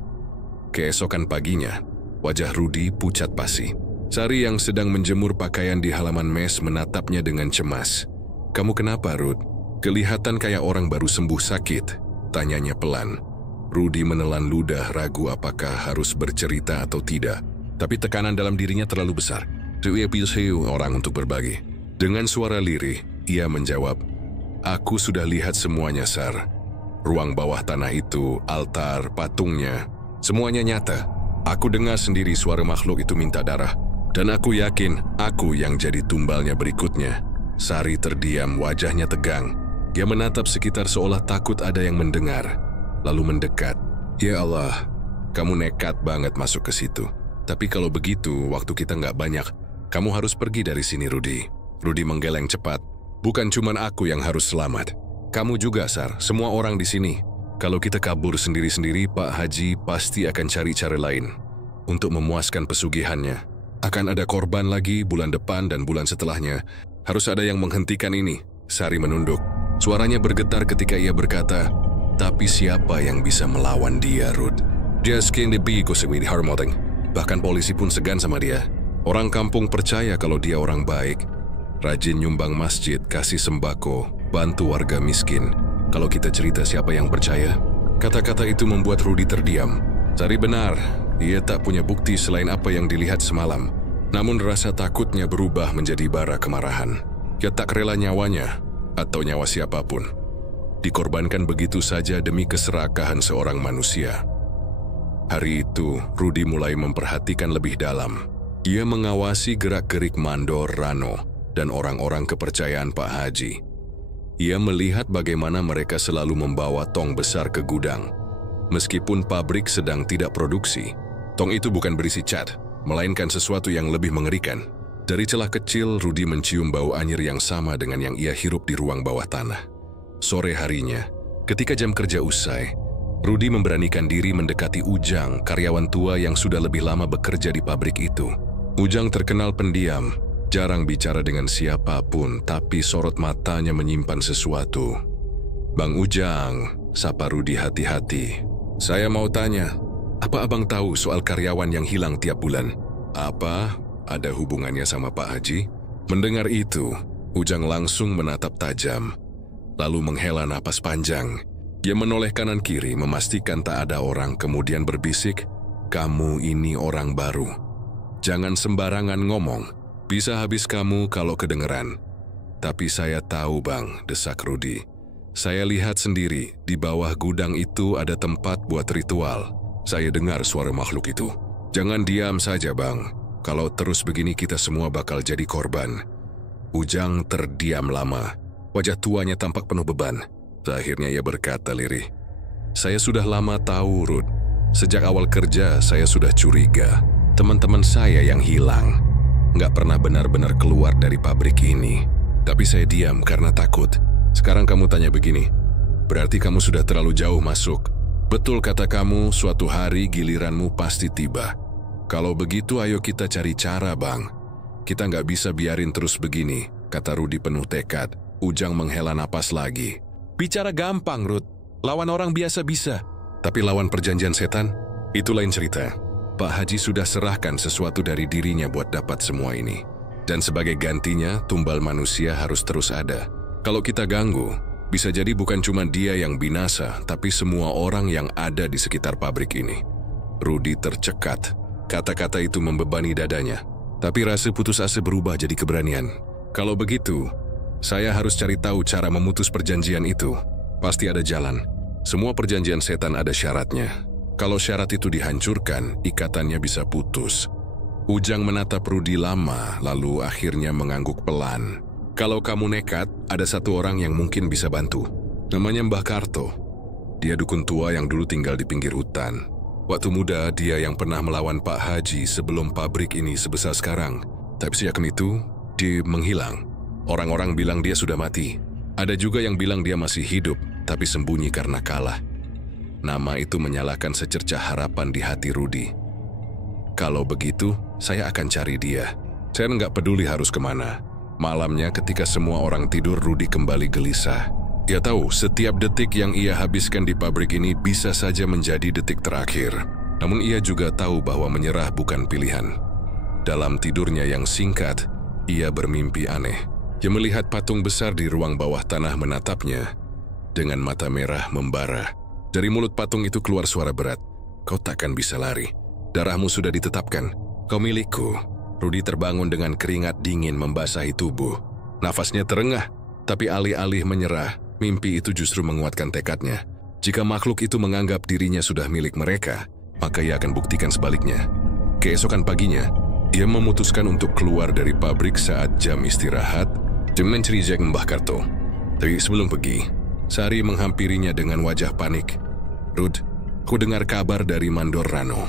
Keesokan paginya, wajah Rudy pucat pasi. Sari yang sedang menjemur pakaian di halaman mes menatapnya dengan cemas. "Kamu kenapa, Rud? Kelihatan kayak orang baru sembuh sakit," tanyanya pelan. Rudy menelan ludah ragu apakah harus bercerita atau tidak. Tapi tekanan dalam dirinya terlalu besar. Dia pilih orang untuk berbagi. Dengan suara lirih, ia menjawab, "Aku sudah lihat semuanya, Sar. Ruang bawah tanah itu, altar, patungnya, semuanya nyata. Aku dengar sendiri suara makhluk itu minta darah. Dan aku yakin aku yang jadi tumbalnya berikutnya." Sari terdiam, wajahnya tegang. Dia menatap sekitar seolah takut ada yang mendengar. Lalu mendekat. "Ya Allah, kamu nekat banget masuk ke situ. Tapi kalau begitu, waktu kita nggak banyak. Kamu harus pergi dari sini, Rudy." Rudy menggeleng cepat. "Bukan cuman aku yang harus selamat. Kamu juga, Sar. Semua orang di sini. Kalau kita kabur sendiri-sendiri, Pak Haji pasti akan cari cara lain untuk memuaskan pesugihannya. Akan ada korban lagi bulan depan dan bulan setelahnya. Harus ada yang menghentikan ini. Sari menunduk. Suaranya bergetar ketika ia berkata, tapi siapa yang bisa melawan dia, Ruth? Just can't be kosewidi harmoteng. Bahkan polisi pun segan sama dia. Orang kampung percaya kalau dia orang baik. Rajin nyumbang masjid, kasih sembako, bantu warga miskin. Kalau kita cerita siapa yang percaya? Kata-kata itu membuat Rudy terdiam. Sari benar, ia tak punya bukti selain apa yang dilihat semalam. Namun rasa takutnya berubah menjadi bara kemarahan. Ia tak rela nyawanya, atau nyawa siapapun, dikorbankan begitu saja demi keserakahan seorang manusia. Hari itu, Rudy mulai memperhatikan lebih dalam. Ia mengawasi gerak-gerik mandor Rano dan orang-orang kepercayaan Pak Haji. Ia melihat bagaimana mereka selalu membawa tong besar ke gudang. Meskipun pabrik sedang tidak produksi, tong itu bukan berisi cat, melainkan sesuatu yang lebih mengerikan. Dari celah kecil, Rudy mencium bau anyir yang sama dengan yang ia hirup di ruang bawah tanah. Sore harinya, ketika jam kerja usai, Rudy memberanikan diri mendekati Ujang, karyawan tua yang sudah lebih lama bekerja di pabrik itu. Ujang terkenal pendiam, jarang bicara dengan siapapun, tapi sorot matanya menyimpan sesuatu. Bang Ujang, sapa Rudy hati-hati. Saya mau tanya, apa abang tahu soal karyawan yang hilang tiap bulan? Apa ada hubungannya sama Pak Haji? Mendengar itu, Ujang langsung menatap tajam, lalu menghela napas panjang. Dia menoleh kanan kiri memastikan tak ada orang, kemudian berbisik, kamu ini orang baru. Jangan sembarangan ngomong, bisa habis kamu kalau kedengeran. Tapi saya tahu bang, desak Rudy. Saya lihat sendiri, di bawah gudang itu ada tempat buat ritual. Saya dengar suara makhluk itu. Jangan diam saja bang, kalau terus begini kita semua bakal jadi korban. Ujang terdiam lama, wajah tuanya tampak penuh beban. Akhirnya ia berkata lirih, saya sudah lama tahu, Ruth. Sejak awal kerja, saya sudah curiga. Teman-teman saya yang hilang nggak pernah benar-benar keluar dari pabrik ini. Tapi saya diam karena takut. Sekarang kamu tanya begini, berarti kamu sudah terlalu jauh masuk. Betul kata kamu, suatu hari giliranmu pasti tiba. Kalau begitu, ayo kita cari cara, bang. Kita nggak bisa biarin terus begini, kata Rudy penuh tekad. Ujang menghela napas lagi. Bicara gampang, Ruth. Lawan orang biasa bisa. Tapi lawan perjanjian setan, itu lain cerita. Pak Haji sudah serahkan sesuatu dari dirinya buat dapat semua ini. Dan sebagai gantinya, tumbal manusia harus terus ada. Kalau kita ganggu, bisa jadi bukan cuma dia yang binasa, tapi semua orang yang ada di sekitar pabrik ini. Rudy tercekat. Kata-kata itu membebani dadanya. Tapi rasa putus asa berubah jadi keberanian. Kalau begitu, saya harus cari tahu cara memutus perjanjian itu. Pasti ada jalan. Semua perjanjian setan ada syaratnya. Kalau syarat itu dihancurkan, ikatannya bisa putus. Ujang menatap Rudy lama, lalu akhirnya mengangguk pelan. Kalau kamu nekat, ada satu orang yang mungkin bisa bantu. Namanya Mbah Karto. Dia dukun tua yang dulu tinggal di pinggir hutan. Waktu muda, dia yang pernah melawan Pak Haji sebelum pabrik ini sebesar sekarang. Tapi sejak itu, dia menghilang. Orang-orang bilang dia sudah mati. Ada juga yang bilang dia masih hidup, tapi sembunyi karena kalah. Nama itu menyalakan secercah harapan di hati Rudy. Kalau begitu, saya akan cari dia. Saya nggak peduli harus kemana. Malamnya ketika semua orang tidur, Rudy kembali gelisah. Ia tahu setiap detik yang ia habiskan di pabrik ini bisa saja menjadi detik terakhir. Namun ia juga tahu bahwa menyerah bukan pilihan. Dalam tidurnya yang singkat, ia bermimpi aneh. Ia melihat patung besar di ruang bawah tanah menatapnya dengan mata merah membara. Dari mulut patung itu keluar suara berat. Kau takkan bisa lari. Darahmu sudah ditetapkan. Kau milikku. Rudy terbangun dengan keringat dingin membasahi tubuh. Nafasnya terengah, tapi alih-alih menyerah, mimpi itu justru menguatkan tekadnya. Jika makhluk itu menganggap dirinya sudah milik mereka, maka ia akan buktikan sebaliknya. Keesokan paginya, dia memutuskan untuk keluar dari pabrik saat jam istirahat dengan mencari Mbah Karto. Tapi sebelum pergi, Sari menghampirinya dengan wajah panik. Ruth, aku dengar kabar dari Mandor Rano.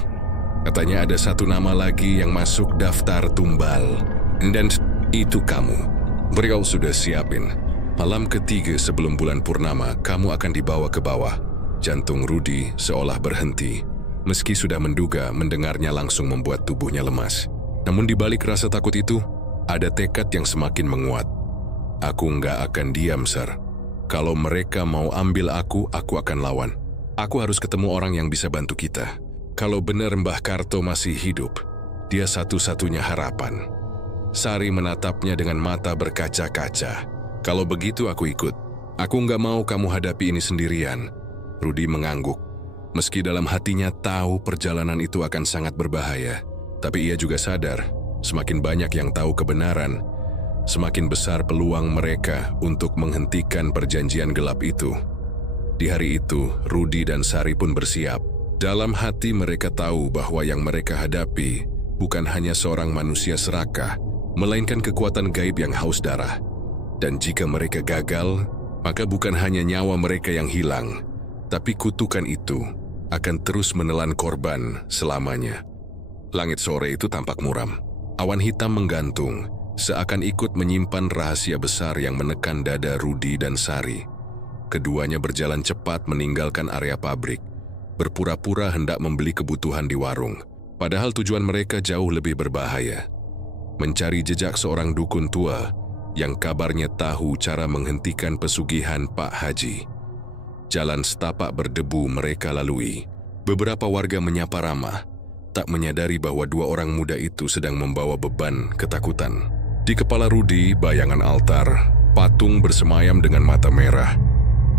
Katanya ada satu nama lagi yang masuk daftar tumbal. Dan itu kamu. Beliau sudah siapin. Malam ketiga sebelum bulan purnama, kamu akan dibawa ke bawah. Jantung Rudy seolah berhenti. Meski sudah menduga, mendengarnya langsung membuat tubuhnya lemas. Namun di balik rasa takut itu, ada tekad yang semakin menguat. Aku nggak akan diam, Sir. Kalau mereka mau ambil aku akan lawan. Aku harus ketemu orang yang bisa bantu kita. Kalau benar Mbah Karto masih hidup, dia satu-satunya harapan. Sari menatapnya dengan mata berkaca-kaca. Kalau begitu aku ikut. Aku nggak mau kamu hadapi ini sendirian. Rudy mengangguk. Meski dalam hatinya tahu perjalanan itu akan sangat berbahaya, tapi ia juga sadar, semakin banyak yang tahu kebenaran, semakin besar peluang mereka untuk menghentikan perjanjian gelap itu. Di hari itu, Rudy dan Sari pun bersiap. Dalam hati mereka tahu bahwa yang mereka hadapi bukan hanya seorang manusia serakah, melainkan kekuatan gaib yang haus darah. Dan jika mereka gagal, maka bukan hanya nyawa mereka yang hilang, tapi kutukan itu akan terus menelan korban selamanya. Langit sore itu tampak muram. Awan hitam menggantung, seakan ikut menyimpan rahasia besar yang menekan dada Rudy dan Sari. Keduanya berjalan cepat meninggalkan area pabrik, berpura-pura hendak membeli kebutuhan di warung. Padahal tujuan mereka jauh lebih berbahaya. Mencari jejak seorang dukun tua yang kabarnya tahu cara menghentikan pesugihan Pak Haji. Jalan setapak berdebu mereka lalui. Beberapa warga menyapa ramah, tak menyadari bahwa dua orang muda itu sedang membawa beban ketakutan. Di kepala Rudy, bayangan altar, patung bersemayam dengan mata merah,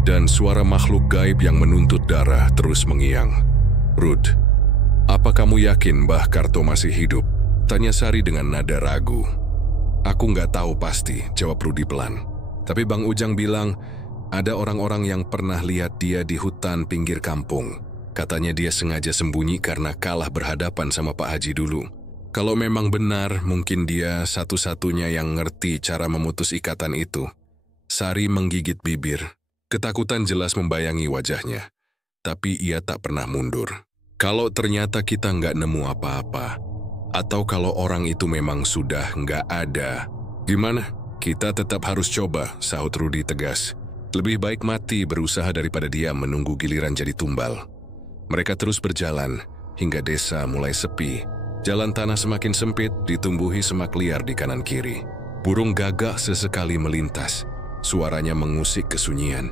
dan suara makhluk gaib yang menuntut darah terus mengiang. "Rud, apa kamu yakin Mbah Karto masih hidup?" tanya Sari dengan nada ragu. "Aku nggak tahu pasti," jawab Rudy pelan. "Tapi Bang Ujang bilang, ada orang-orang yang pernah lihat dia di hutan pinggir kampung. Katanya dia sengaja sembunyi karena kalah berhadapan sama Pak Haji dulu. Kalau memang benar, mungkin dia satu-satunya yang ngerti cara memutus ikatan itu." Sari menggigit bibir. Ketakutan jelas membayangi wajahnya. Tapi ia tak pernah mundur. Kalau ternyata kita nggak nemu apa-apa, atau kalau orang itu memang sudah nggak ada, gimana? Kita tetap harus coba, sahut Rudy tegas. Lebih baik mati berusaha daripada dia menunggu giliran jadi tumbal. Mereka terus berjalan, hingga desa mulai sepi. Jalan tanah semakin sempit, ditumbuhi semak liar di kanan kiri. Burung gagak sesekali melintas, suaranya mengusik kesunyian.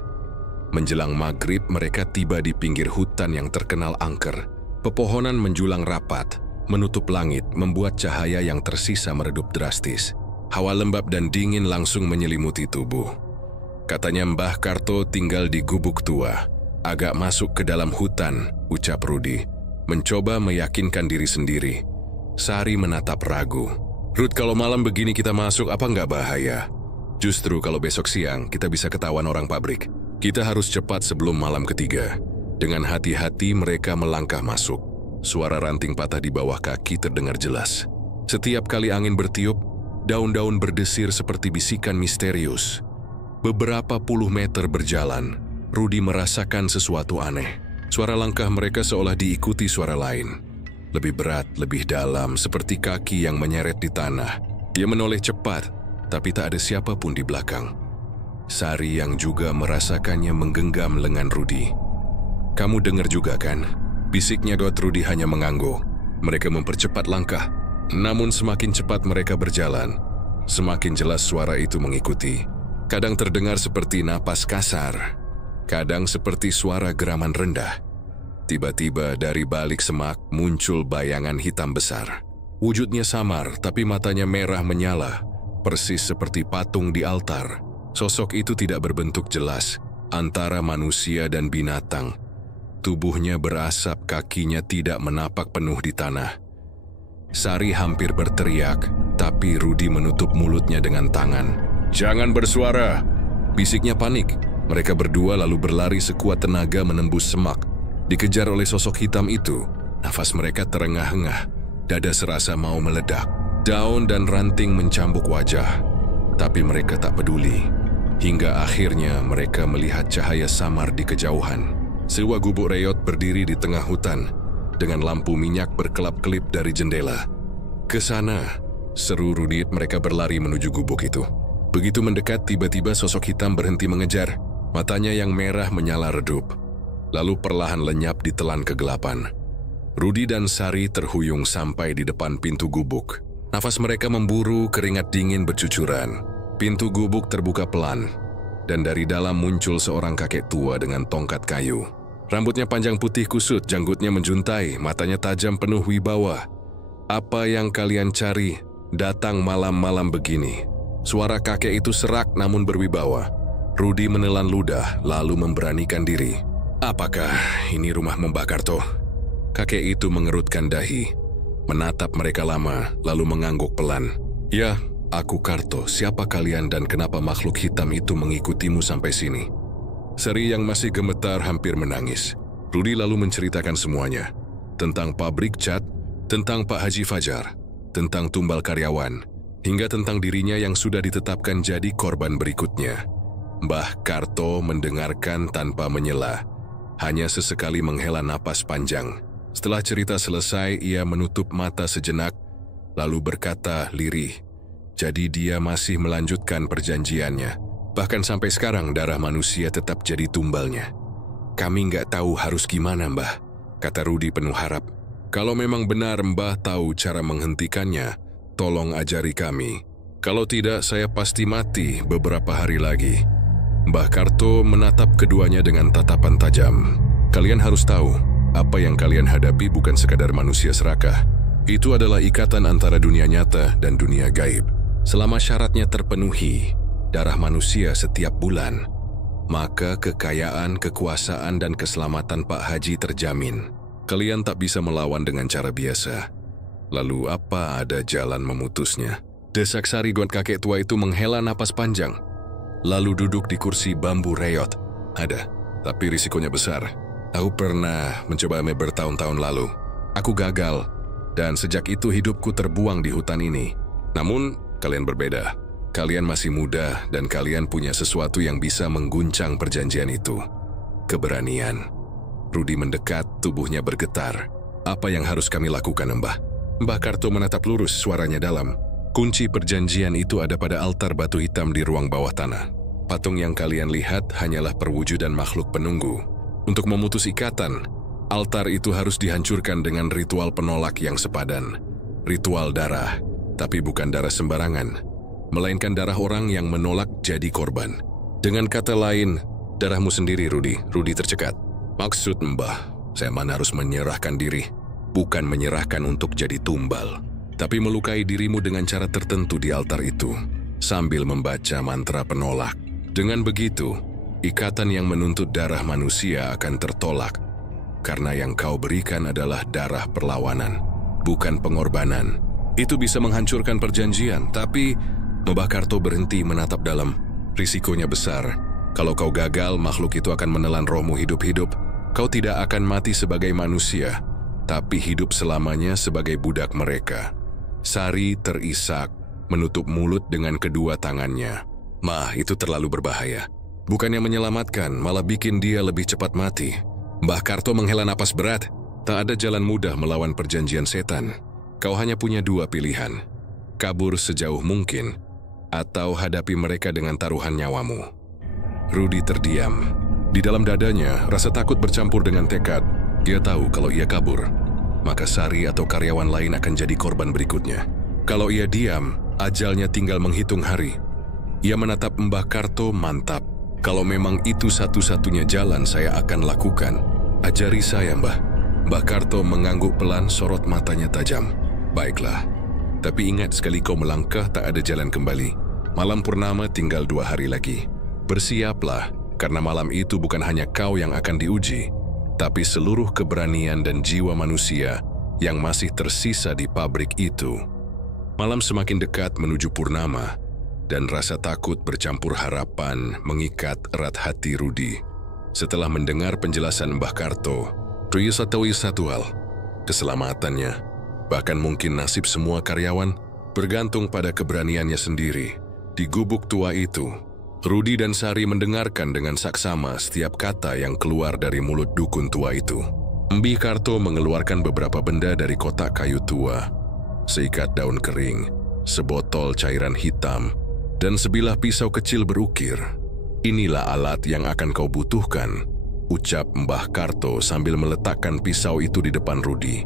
Menjelang maghrib, mereka tiba di pinggir hutan yang terkenal angker. Pepohonan menjulang rapat, menutup langit, membuat cahaya yang tersisa meredup drastis. Hawa lembab dan dingin langsung menyelimuti tubuh. Katanya Mbah Karto tinggal di gubuk tua, agak masuk ke dalam hutan, ucap Rudy, mencoba meyakinkan diri sendiri. Sari menatap ragu. "Rud, kalau malam begini kita masuk apa nggak bahaya? Justru kalau besok siang kita bisa ketahuan orang pabrik. Kita harus cepat sebelum malam ketiga." Dengan hati-hati mereka melangkah masuk. Suara ranting patah di bawah kaki terdengar jelas. Setiap kali angin bertiup, daun-daun berdesir seperti bisikan misterius. Beberapa puluh meter berjalan, Rudy merasakan sesuatu aneh. Suara langkah mereka seolah diikuti suara lain. Lebih berat, lebih dalam, seperti kaki yang menyeret di tanah. Dia menoleh cepat, tapi tak ada siapapun di belakang. Sari yang juga merasakannya menggenggam lengan Rudy. "Kamu dengar juga kan?" bisiknya. Rudy hanya mengangguk. Mereka mempercepat langkah. Namun semakin cepat mereka berjalan, semakin jelas suara itu mengikuti. Kadang terdengar seperti napas kasar, kadang seperti suara geraman rendah. Tiba-tiba dari balik semak muncul bayangan hitam besar. Wujudnya samar, tapi matanya merah menyala, persis seperti patung di altar. Sosok itu tidak berbentuk jelas, antara manusia dan binatang. Tubuhnya berasap, kakinya tidak menapak penuh di tanah. Sari hampir berteriak, tapi Rudy menutup mulutnya dengan tangan. "Jangan bersuara!" bisiknya panik. Mereka berdua lalu berlari sekuat tenaga menembus semak. Dikejar oleh sosok hitam itu, nafas mereka terengah-engah, dada serasa mau meledak. Daun dan ranting mencambuk wajah, tapi mereka tak peduli. Hingga akhirnya mereka melihat cahaya samar di kejauhan. Sebuah gubuk reot berdiri di tengah hutan, dengan lampu minyak berkelap-kelip dari jendela. "Ke sana!" seru Rudy. Mereka berlari menuju gubuk itu. Begitu mendekat, tiba-tiba sosok hitam berhenti mengejar. Matanya yang merah menyala redup. lalu perlahan lenyap ditelan kegelapan. Rudi dan Sari terhuyung sampai di depan pintu gubuk. Nafas mereka memburu, keringat dingin bercucuran. Pintu gubuk terbuka pelan, dan dari dalam muncul seorang kakek tua dengan tongkat kayu. Rambutnya panjang putih kusut, janggutnya menjuntai, matanya tajam penuh wibawa. "Apa yang kalian cari datang malam-malam begini?" Suara kakek itu serak namun berwibawa. Rudi menelan ludah lalu memberanikan diri. "Apakah ini rumah Mbah Karto?" Kakek itu mengerutkan dahi, menatap mereka lama lalu mengangguk pelan. "Ya, aku Karto. Siapa kalian dan kenapa makhluk hitam itu mengikutimu sampai sini?" Sari yang masih gemetar hampir menangis. Rudi lalu menceritakan semuanya. Tentang pabrik cat, tentang Pak Haji Fajar, tentang tumbal karyawan, hingga tentang dirinya yang sudah ditetapkan jadi korban berikutnya. Mbah Karto mendengarkan tanpa menyela, hanya sesekali menghela napas panjang. Setelah cerita selesai, ia menutup mata sejenak, lalu berkata lirih, jadi dia masih melanjutkan perjanjiannya. Bahkan sampai sekarang darah manusia tetap jadi tumbalnya. "Kami nggak tahu harus gimana, Mbah," kata Rudi penuh harap. "Kalau memang benar Mbah tahu cara menghentikannya, tolong ajari kami. Kalau tidak, saya pasti mati beberapa hari lagi." Mbah Karto menatap keduanya dengan tatapan tajam. "Kalian harus tahu, apa yang kalian hadapi bukan sekadar manusia serakah. Itu adalah ikatan antara dunia nyata dan dunia gaib. Selama syaratnya terpenuhi, darah manusia setiap bulan, maka kekayaan, kekuasaan, dan keselamatan Pak Haji terjamin. Kalian tak bisa melawan dengan cara biasa. Lalu apa ada jalan memutusnya?" Desak Sari. Kakek tua itu menghela napas panjang, lalu duduk di kursi bambu reyot. "Ada, tapi risikonya besar. Aku pernah mencoba bertahun-tahun lalu. Aku gagal, dan sejak itu hidupku terbuang di hutan ini. Namun, kalian berbeda. Kalian masih muda dan kalian punya sesuatu yang bisa mengguncang perjanjian itu. Keberanian." Rudi mendekat, tubuhnya bergetar. "Apa yang harus kami lakukan, Mbah?" Mbah Karto menatap lurus, suaranya dalam. "Kunci perjanjian itu ada pada altar batu hitam di ruang bawah tanah. Patung yang kalian lihat hanyalah perwujudan makhluk penunggu. Untuk memutus ikatan, altar itu harus dihancurkan dengan ritual penolak yang sepadan. Ritual darah, tapi bukan darah sembarangan, melainkan darah orang yang menolak jadi korban. Dengan kata lain, darahmu sendiri, Rudi." Rudi tercekat. "Maksud Mbah, saya mana harus menyerahkan diri? Bukan menyerahkan untuk jadi tumbal, tapi melukai dirimu dengan cara tertentu di altar itu, sambil membaca mantra penolak. Dengan begitu, ikatan yang menuntut darah manusia akan tertolak, karena yang kau berikan adalah darah perlawanan, bukan pengorbanan. Itu bisa menghancurkan perjanjian, tapi..." Mbah Karto berhenti menatap dalam. "Risikonya besar. Kalau kau gagal, makhluk itu akan menelan rohmu hidup-hidup. Kau tidak akan mati sebagai manusia, tapi hidup selamanya sebagai budak mereka." Sari terisak, menutup mulut dengan kedua tangannya. "Mah, itu terlalu berbahaya. Bukannya menyelamatkan, malah bikin dia lebih cepat mati." Mbah Karto menghela napas berat. "Tak ada jalan mudah melawan perjanjian setan. Kau hanya punya dua pilihan. Kabur sejauh mungkin, atau hadapi mereka dengan taruhan nyawamu." Rudi terdiam. Di dalam dadanya, rasa takut bercampur dengan tekad. Dia tahu kalau ia kabur, maka Sari atau karyawan lain akan jadi korban berikutnya. Kalau ia diam, ajalnya tinggal menghitung hari. Ia menatap Mbah Karto. "Mantap. Kalau memang itu satu-satunya jalan, saya akan lakukan. Ajari saya, Mbah." Mbah Karto mengangguk pelan, sorot matanya tajam. "Baiklah. Tapi ingat, sekali kau melangkah tak ada jalan kembali. Malam purnama tinggal 2 hari lagi. Bersiaplah, karena malam itu bukan hanya kau yang akan diuji, tapi seluruh keberanian dan jiwa manusia yang masih tersisa di pabrik itu." Malam semakin dekat menuju purnama, dan rasa takut bercampur harapan mengikat erat hati Rudi. Setelah mendengar penjelasan Mbah Karto, Rudi tahu satu hal, keselamatannya, bahkan mungkin nasib semua karyawan, bergantung pada keberaniannya sendiri. Di gubuk tua itu, Rudi dan Sari mendengarkan dengan saksama setiap kata yang keluar dari mulut dukun tua itu. Mbah Karto mengeluarkan beberapa benda dari kotak kayu tua, seikat daun kering, sebotol cairan hitam, dan sebilah pisau kecil berukir. "Inilah alat yang akan kau butuhkan ucap Mbah Karto sambil meletakkan pisau itu di depan Rudi.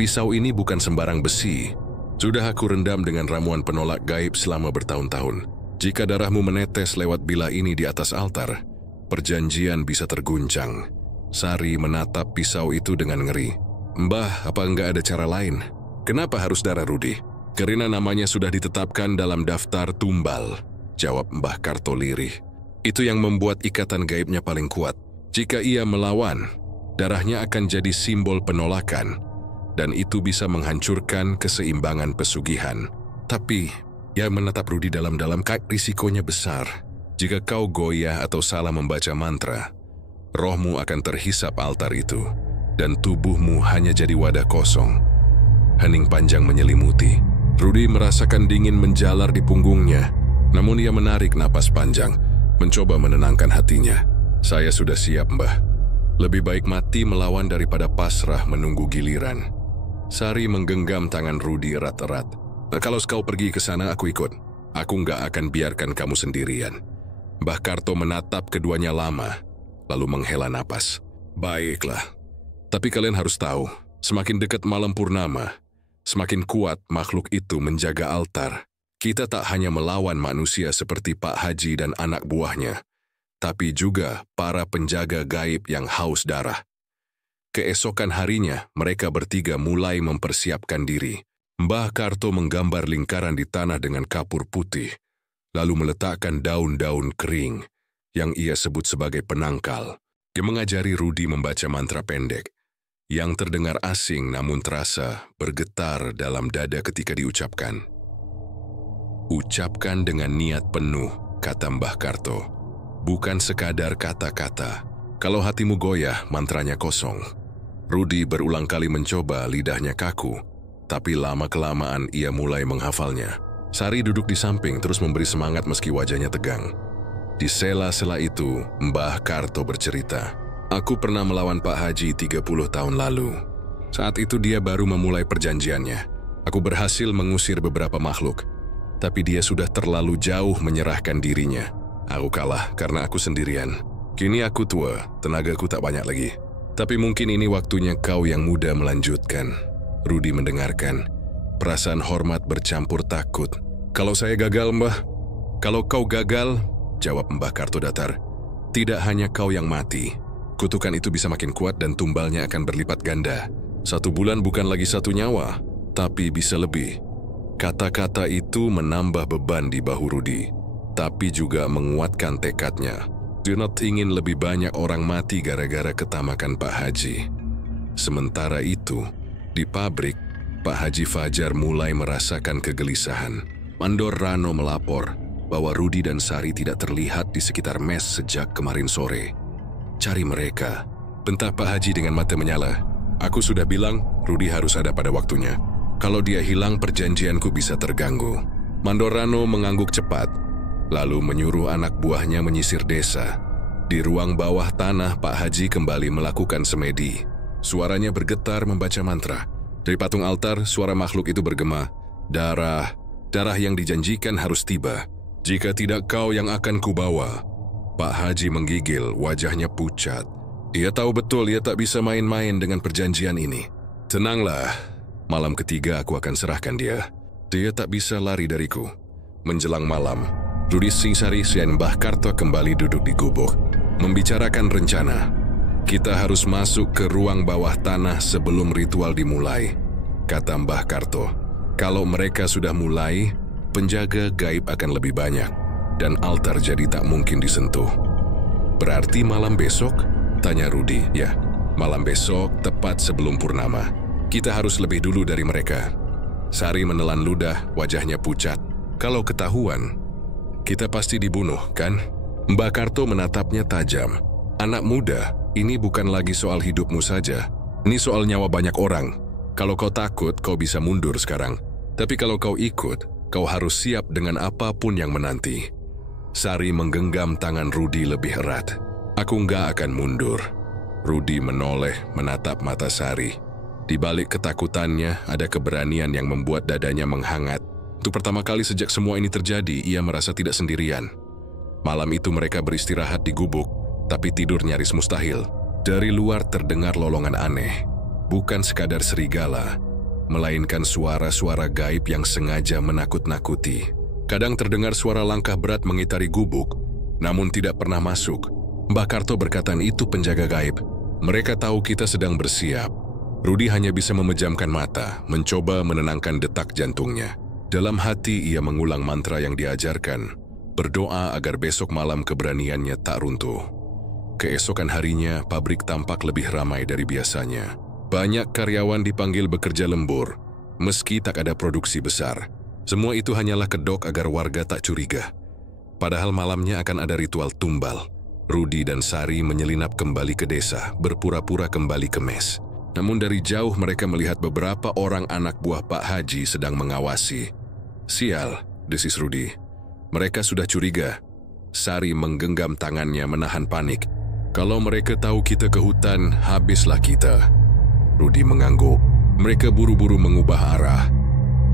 Pisau ini bukan sembarang besi. Sudah aku rendam dengan ramuan penolak gaib selama bertahun-tahun. Jika darahmu menetes lewat bilah ini di atas altar, perjanjian bisa terguncang. Sari menatap pisau itu dengan ngeri. Mbah, apa enggak ada cara lain? Kenapa harus darah Rudi? Karena namanya sudah ditetapkan dalam daftar tumbal, jawab Mbah Karto lirih. Itu yang membuat ikatan gaibnya paling kuat. Jika ia melawan, darahnya akan jadi simbol penolakan, dan itu bisa menghancurkan keseimbangan pesugihan. Tapi, ia menatap Rudi dalam-dalam. Risikonya besar. Jika kau goyah atau salah membaca mantra, rohmu akan terhisap altar itu, dan tubuhmu hanya jadi wadah kosong. Hening panjang menyelimuti. Rudi merasakan dingin menjalar di punggungnya, namun ia menarik napas panjang, mencoba menenangkan hatinya. Saya sudah siap, Mbah. Lebih baik mati melawan daripada pasrah menunggu giliran. Sari menggenggam tangan Rudi erat-erat. Kalau kau pergi ke sana, aku ikut. Aku nggak akan biarkan kamu sendirian. Mbah Karto menatap keduanya lama, lalu menghela napas. Baiklah. Tapi kalian harus tahu, semakin dekat malam purnama, semakin kuat makhluk itu menjaga altar. Kita tak hanya melawan manusia seperti Pak Haji dan anak buahnya, tapi juga para penjaga gaib yang haus darah. Keesokan harinya, mereka bertiga mulai mempersiapkan diri. Mbah Karto menggambar lingkaran di tanah dengan kapur putih, lalu meletakkan daun-daun kering yang ia sebut sebagai penangkal. Dia mengajari Rudi membaca mantra pendek, yang terdengar asing namun terasa bergetar dalam dada ketika diucapkan. Ucapkan dengan niat penuh, kata Mbah Karto. Bukan sekadar kata-kata. Kalau hatimu goyah, mantranya kosong. Rudi berulang kali mencoba, lidahnya kaku, tapi lama-kelamaan ia mulai menghafalnya. Sari duduk di samping terus memberi semangat meski wajahnya tegang. Di sela-sela itu, Mbah Karto bercerita, aku pernah melawan Pak Haji 30 tahun lalu. Saat itu dia baru memulai perjanjiannya. Aku berhasil mengusir beberapa makhluk, tapi dia sudah terlalu jauh menyerahkan dirinya. Aku kalah karena aku sendirian. Kini aku tua, tenagaku tak banyak lagi. Tapi mungkin ini waktunya kau yang muda melanjutkan. Rudi mendengarkan. Perasaan hormat bercampur takut. Kalau saya gagal, Mbah. Kalau kau gagal, jawab Mbah Karto datar. Tidak hanya kau yang mati. Kutukan itu bisa makin kuat dan tumbalnya akan berlipat ganda. 1 bulan bukan lagi 1 nyawa, tapi bisa lebih. Kata-kata itu menambah beban di bahu Rudi, tapi juga menguatkan tekadnya. Dia ingin lebih banyak orang mati gara-gara ketamakan Pak Haji. Sementara itu, di pabrik, Pak Haji Fajar mulai merasakan kegelisahan. Mandor Rano melapor bahwa Rudi dan Sari tidak terlihat di sekitar mes sejak kemarin sore. Cari mereka, bentak Pak Haji dengan mata menyala. Aku sudah bilang, Rudi harus ada pada waktunya. Kalau dia hilang, perjanjianku bisa terganggu. Mandor Rano mengangguk cepat, lalu menyuruh anak buahnya menyisir desa. Di ruang bawah tanah, Pak Haji kembali melakukan semedi. Suaranya bergetar membaca mantra. Dari patung altar, suara makhluk itu bergema, darah yang dijanjikan harus tiba. Jika tidak kau yang akan kubawa. Pak Haji menggigil, wajahnya pucat. Ia tahu betul ia tak bisa main-main dengan perjanjian ini. Tenanglah, malam ketiga aku akan serahkan dia. Dia tak bisa lari dariku. Menjelang malam, Rudi Sari dan Mbah Karto kembali duduk di gubuk, membicarakan rencana. Kita harus masuk ke ruang bawah tanah sebelum ritual dimulai, kata Mbah Karto. Kalau mereka sudah mulai, penjaga gaib akan lebih banyak, dan altar jadi tak mungkin disentuh. Berarti malam besok? Tanya Rudi. Ya, malam besok tepat sebelum purnama. Kita harus lebih dulu dari mereka. Sari menelan ludah, wajahnya pucat. Kalau ketahuan, kita pasti dibunuh, kan? Mbah Karto menatapnya tajam. Anak muda, ini bukan lagi soal hidupmu saja. Ini soal nyawa banyak orang. Kalau kau takut, kau bisa mundur sekarang. Tapi kalau kau ikut, kau harus siap dengan apapun yang menanti. Sari menggenggam tangan Rudi lebih erat. Aku nggak akan mundur. Rudi menoleh menatap mata Sari. Di balik ketakutannya, ada keberanian yang membuat dadanya menghangat. Untuk pertama kali sejak semua ini terjadi, ia merasa tidak sendirian. Malam itu mereka beristirahat di gubuk, tapi tidur nyaris mustahil. Dari luar terdengar lolongan aneh, bukan sekadar serigala, melainkan suara-suara gaib yang sengaja menakut-nakuti. Kadang terdengar suara langkah berat mengitari gubuk, namun tidak pernah masuk. Mbah Karto berkata itu penjaga gaib. Mereka tahu kita sedang bersiap. Rudi hanya bisa memejamkan mata, mencoba menenangkan detak jantungnya. Dalam hati ia mengulang mantra yang diajarkan, berdoa agar besok malam keberaniannya tak runtuh. Keesokan harinya, pabrik tampak lebih ramai dari biasanya. Banyak karyawan dipanggil bekerja lembur, meski tak ada produksi besar. Semua itu hanyalah kedok agar warga tak curiga. Padahal malamnya akan ada ritual tumbal. Rudi dan Sari menyelinap kembali ke desa, berpura-pura kembali ke mes. Namun dari jauh mereka melihat beberapa orang anak buah Pak Haji sedang mengawasi. Sial, desis Rudi. Mereka sudah curiga. Sari menggenggam tangannya menahan panik. Kalau mereka tahu kita ke hutan, habislah kita. Rudi mengangguk. Mereka buru-buru mengubah arah.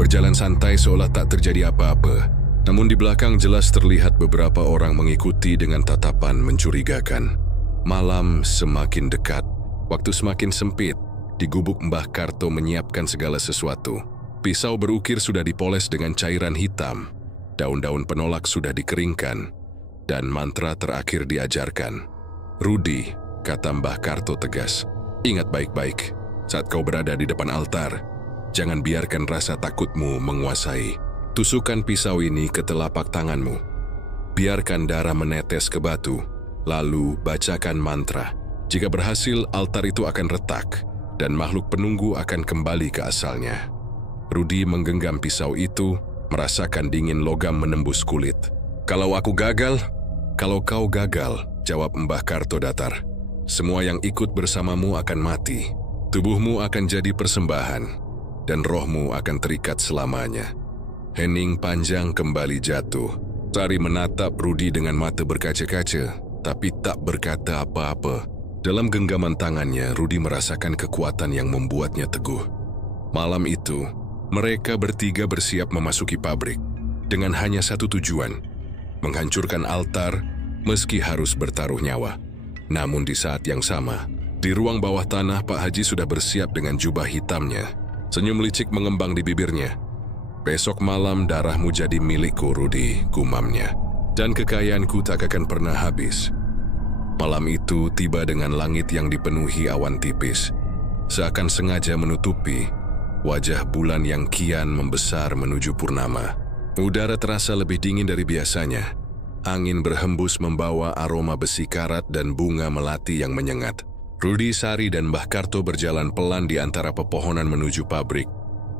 Berjalan santai seolah tak terjadi apa-apa. Namun di belakang jelas terlihat beberapa orang mengikuti dengan tatapan mencurigakan. Malam semakin dekat. Waktu semakin sempit. Di gubuk Mbah Karto menyiapkan segala sesuatu. Pisau berukir sudah dipoles dengan cairan hitam. Daun-daun penolak sudah dikeringkan. Dan mantra terakhir diajarkan. Rudi, kata Mbah Karto tegas, ingat baik-baik, saat kau berada di depan altar, jangan biarkan rasa takutmu menguasai. Tusukkan pisau ini ke telapak tanganmu. Biarkan darah menetes ke batu, lalu bacakan mantra. Jika berhasil, altar itu akan retak, dan makhluk penunggu akan kembali ke asalnya. Rudi menggenggam pisau itu, merasakan dingin logam menembus kulit. Kalau aku gagal? Kalau kau gagal, jawab Mbah Karto datar, semua yang ikut bersamamu akan mati. Tubuhmu akan jadi persembahan, dan rohmu akan terikat selamanya. Hening panjang kembali jatuh. Sari menatap Rudi dengan mata berkaca-kaca, tapi tak berkata apa-apa. Dalam genggaman tangannya, Rudi merasakan kekuatan yang membuatnya teguh. Malam itu, mereka bertiga bersiap memasuki pabrik, dengan hanya satu tujuan, menghancurkan altar, meski harus bertaruh nyawa. Namun di saat yang sama, di ruang bawah tanah Pak Haji sudah bersiap dengan jubah hitamnya. Senyum licik mengembang di bibirnya. Besok malam darahmu jadi milikku, Rudi, gumamnya. Dan kekayaanku tak akan pernah habis. Malam itu tiba dengan langit yang dipenuhi awan tipis. Seakan sengaja menutupi wajah bulan yang kian membesar menuju purnama. Udara terasa lebih dingin dari biasanya. Angin berhembus membawa aroma besi karat dan bunga melati yang menyengat. Rudi, Sari, dan Mbah Karto berjalan pelan di antara pepohonan menuju pabrik.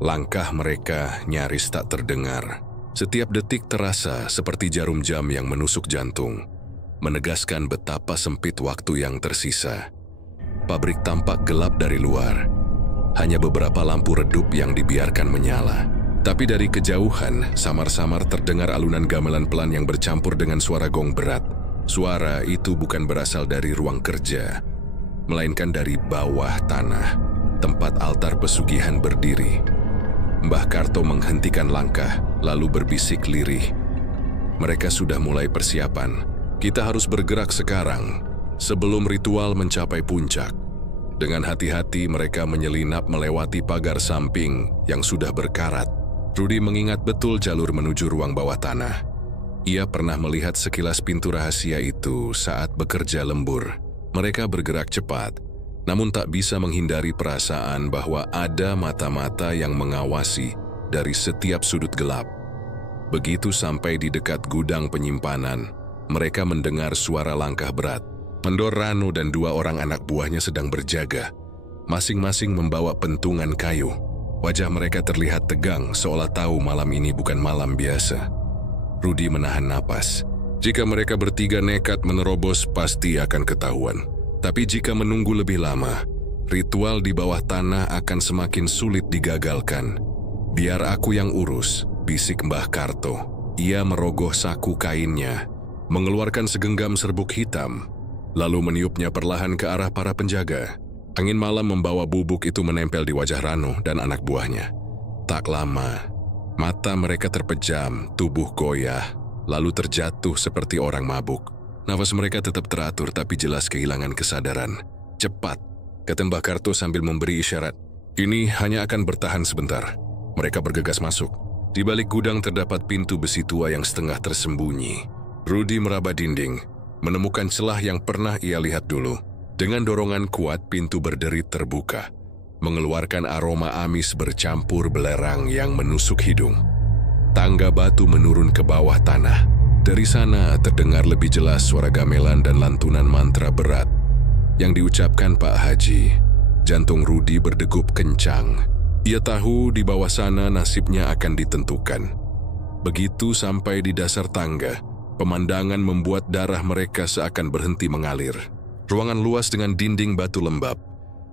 Langkah mereka nyaris tak terdengar. Setiap detik terasa seperti jarum jam yang menusuk jantung, menegaskan betapa sempit waktu yang tersisa. Pabrik tampak gelap dari luar. Hanya beberapa lampu redup yang dibiarkan menyala. Tapi dari kejauhan, samar-samar terdengar alunan gamelan pelan yang bercampur dengan suara gong berat. Suara itu bukan berasal dari ruang kerja, melainkan dari bawah tanah, tempat altar pesugihan berdiri. Mbah Karto menghentikan langkah, lalu berbisik lirih. Mereka sudah mulai persiapan. Kita harus bergerak sekarang, sebelum ritual mencapai puncak. Dengan hati-hati mereka menyelinap melewati pagar samping yang sudah berkarat. Rudi mengingat betul jalur menuju ruang bawah tanah. Ia pernah melihat sekilas pintu rahasia itu saat bekerja lembur. Mereka bergerak cepat, namun tak bisa menghindari perasaan bahwa ada mata-mata yang mengawasi dari setiap sudut gelap. Begitu sampai di dekat gudang penyimpanan, mereka mendengar suara langkah berat. Pendor Rano dan dua orang anak buahnya sedang berjaga, masing-masing membawa pentungan kayu. Wajah mereka terlihat tegang, seolah tahu malam ini bukan malam biasa. Rudi menahan napas. Jika mereka bertiga nekat menerobos, pasti akan ketahuan. Tapi jika menunggu lebih lama, ritual di bawah tanah akan semakin sulit digagalkan. Biar aku yang urus, bisik Mbah Karto. Ia merogoh saku kainnya, mengeluarkan segenggam serbuk hitam, lalu meniupnya perlahan ke arah para penjaga. Angin malam membawa bubuk itu menempel di wajah Rano dan anak buahnya. Tak lama, mata mereka terpejam, tubuh goyah, lalu terjatuh seperti orang mabuk. Nafas mereka tetap teratur tapi jelas kehilangan kesadaran. "Cepat," kata Mbah Karto sambil memberi isyarat. "Ini hanya akan bertahan sebentar." Mereka bergegas masuk. Di balik gudang terdapat pintu besi tua yang setengah tersembunyi. Rudy meraba dinding, menemukan celah yang pernah ia lihat dulu. Dengan dorongan kuat, pintu berderit terbuka, mengeluarkan aroma amis bercampur belerang yang menusuk hidung. Tangga batu menurun ke bawah tanah. Dari sana terdengar lebih jelas suara gamelan dan lantunan mantra berat yang diucapkan Pak Haji. Jantung Rudy berdegup kencang. Ia tahu di bawah sana nasibnya akan ditentukan. Begitu sampai di dasar tangga, pemandangan membuat darah mereka seakan berhenti mengalir. Ruangan luas dengan dinding batu lembab,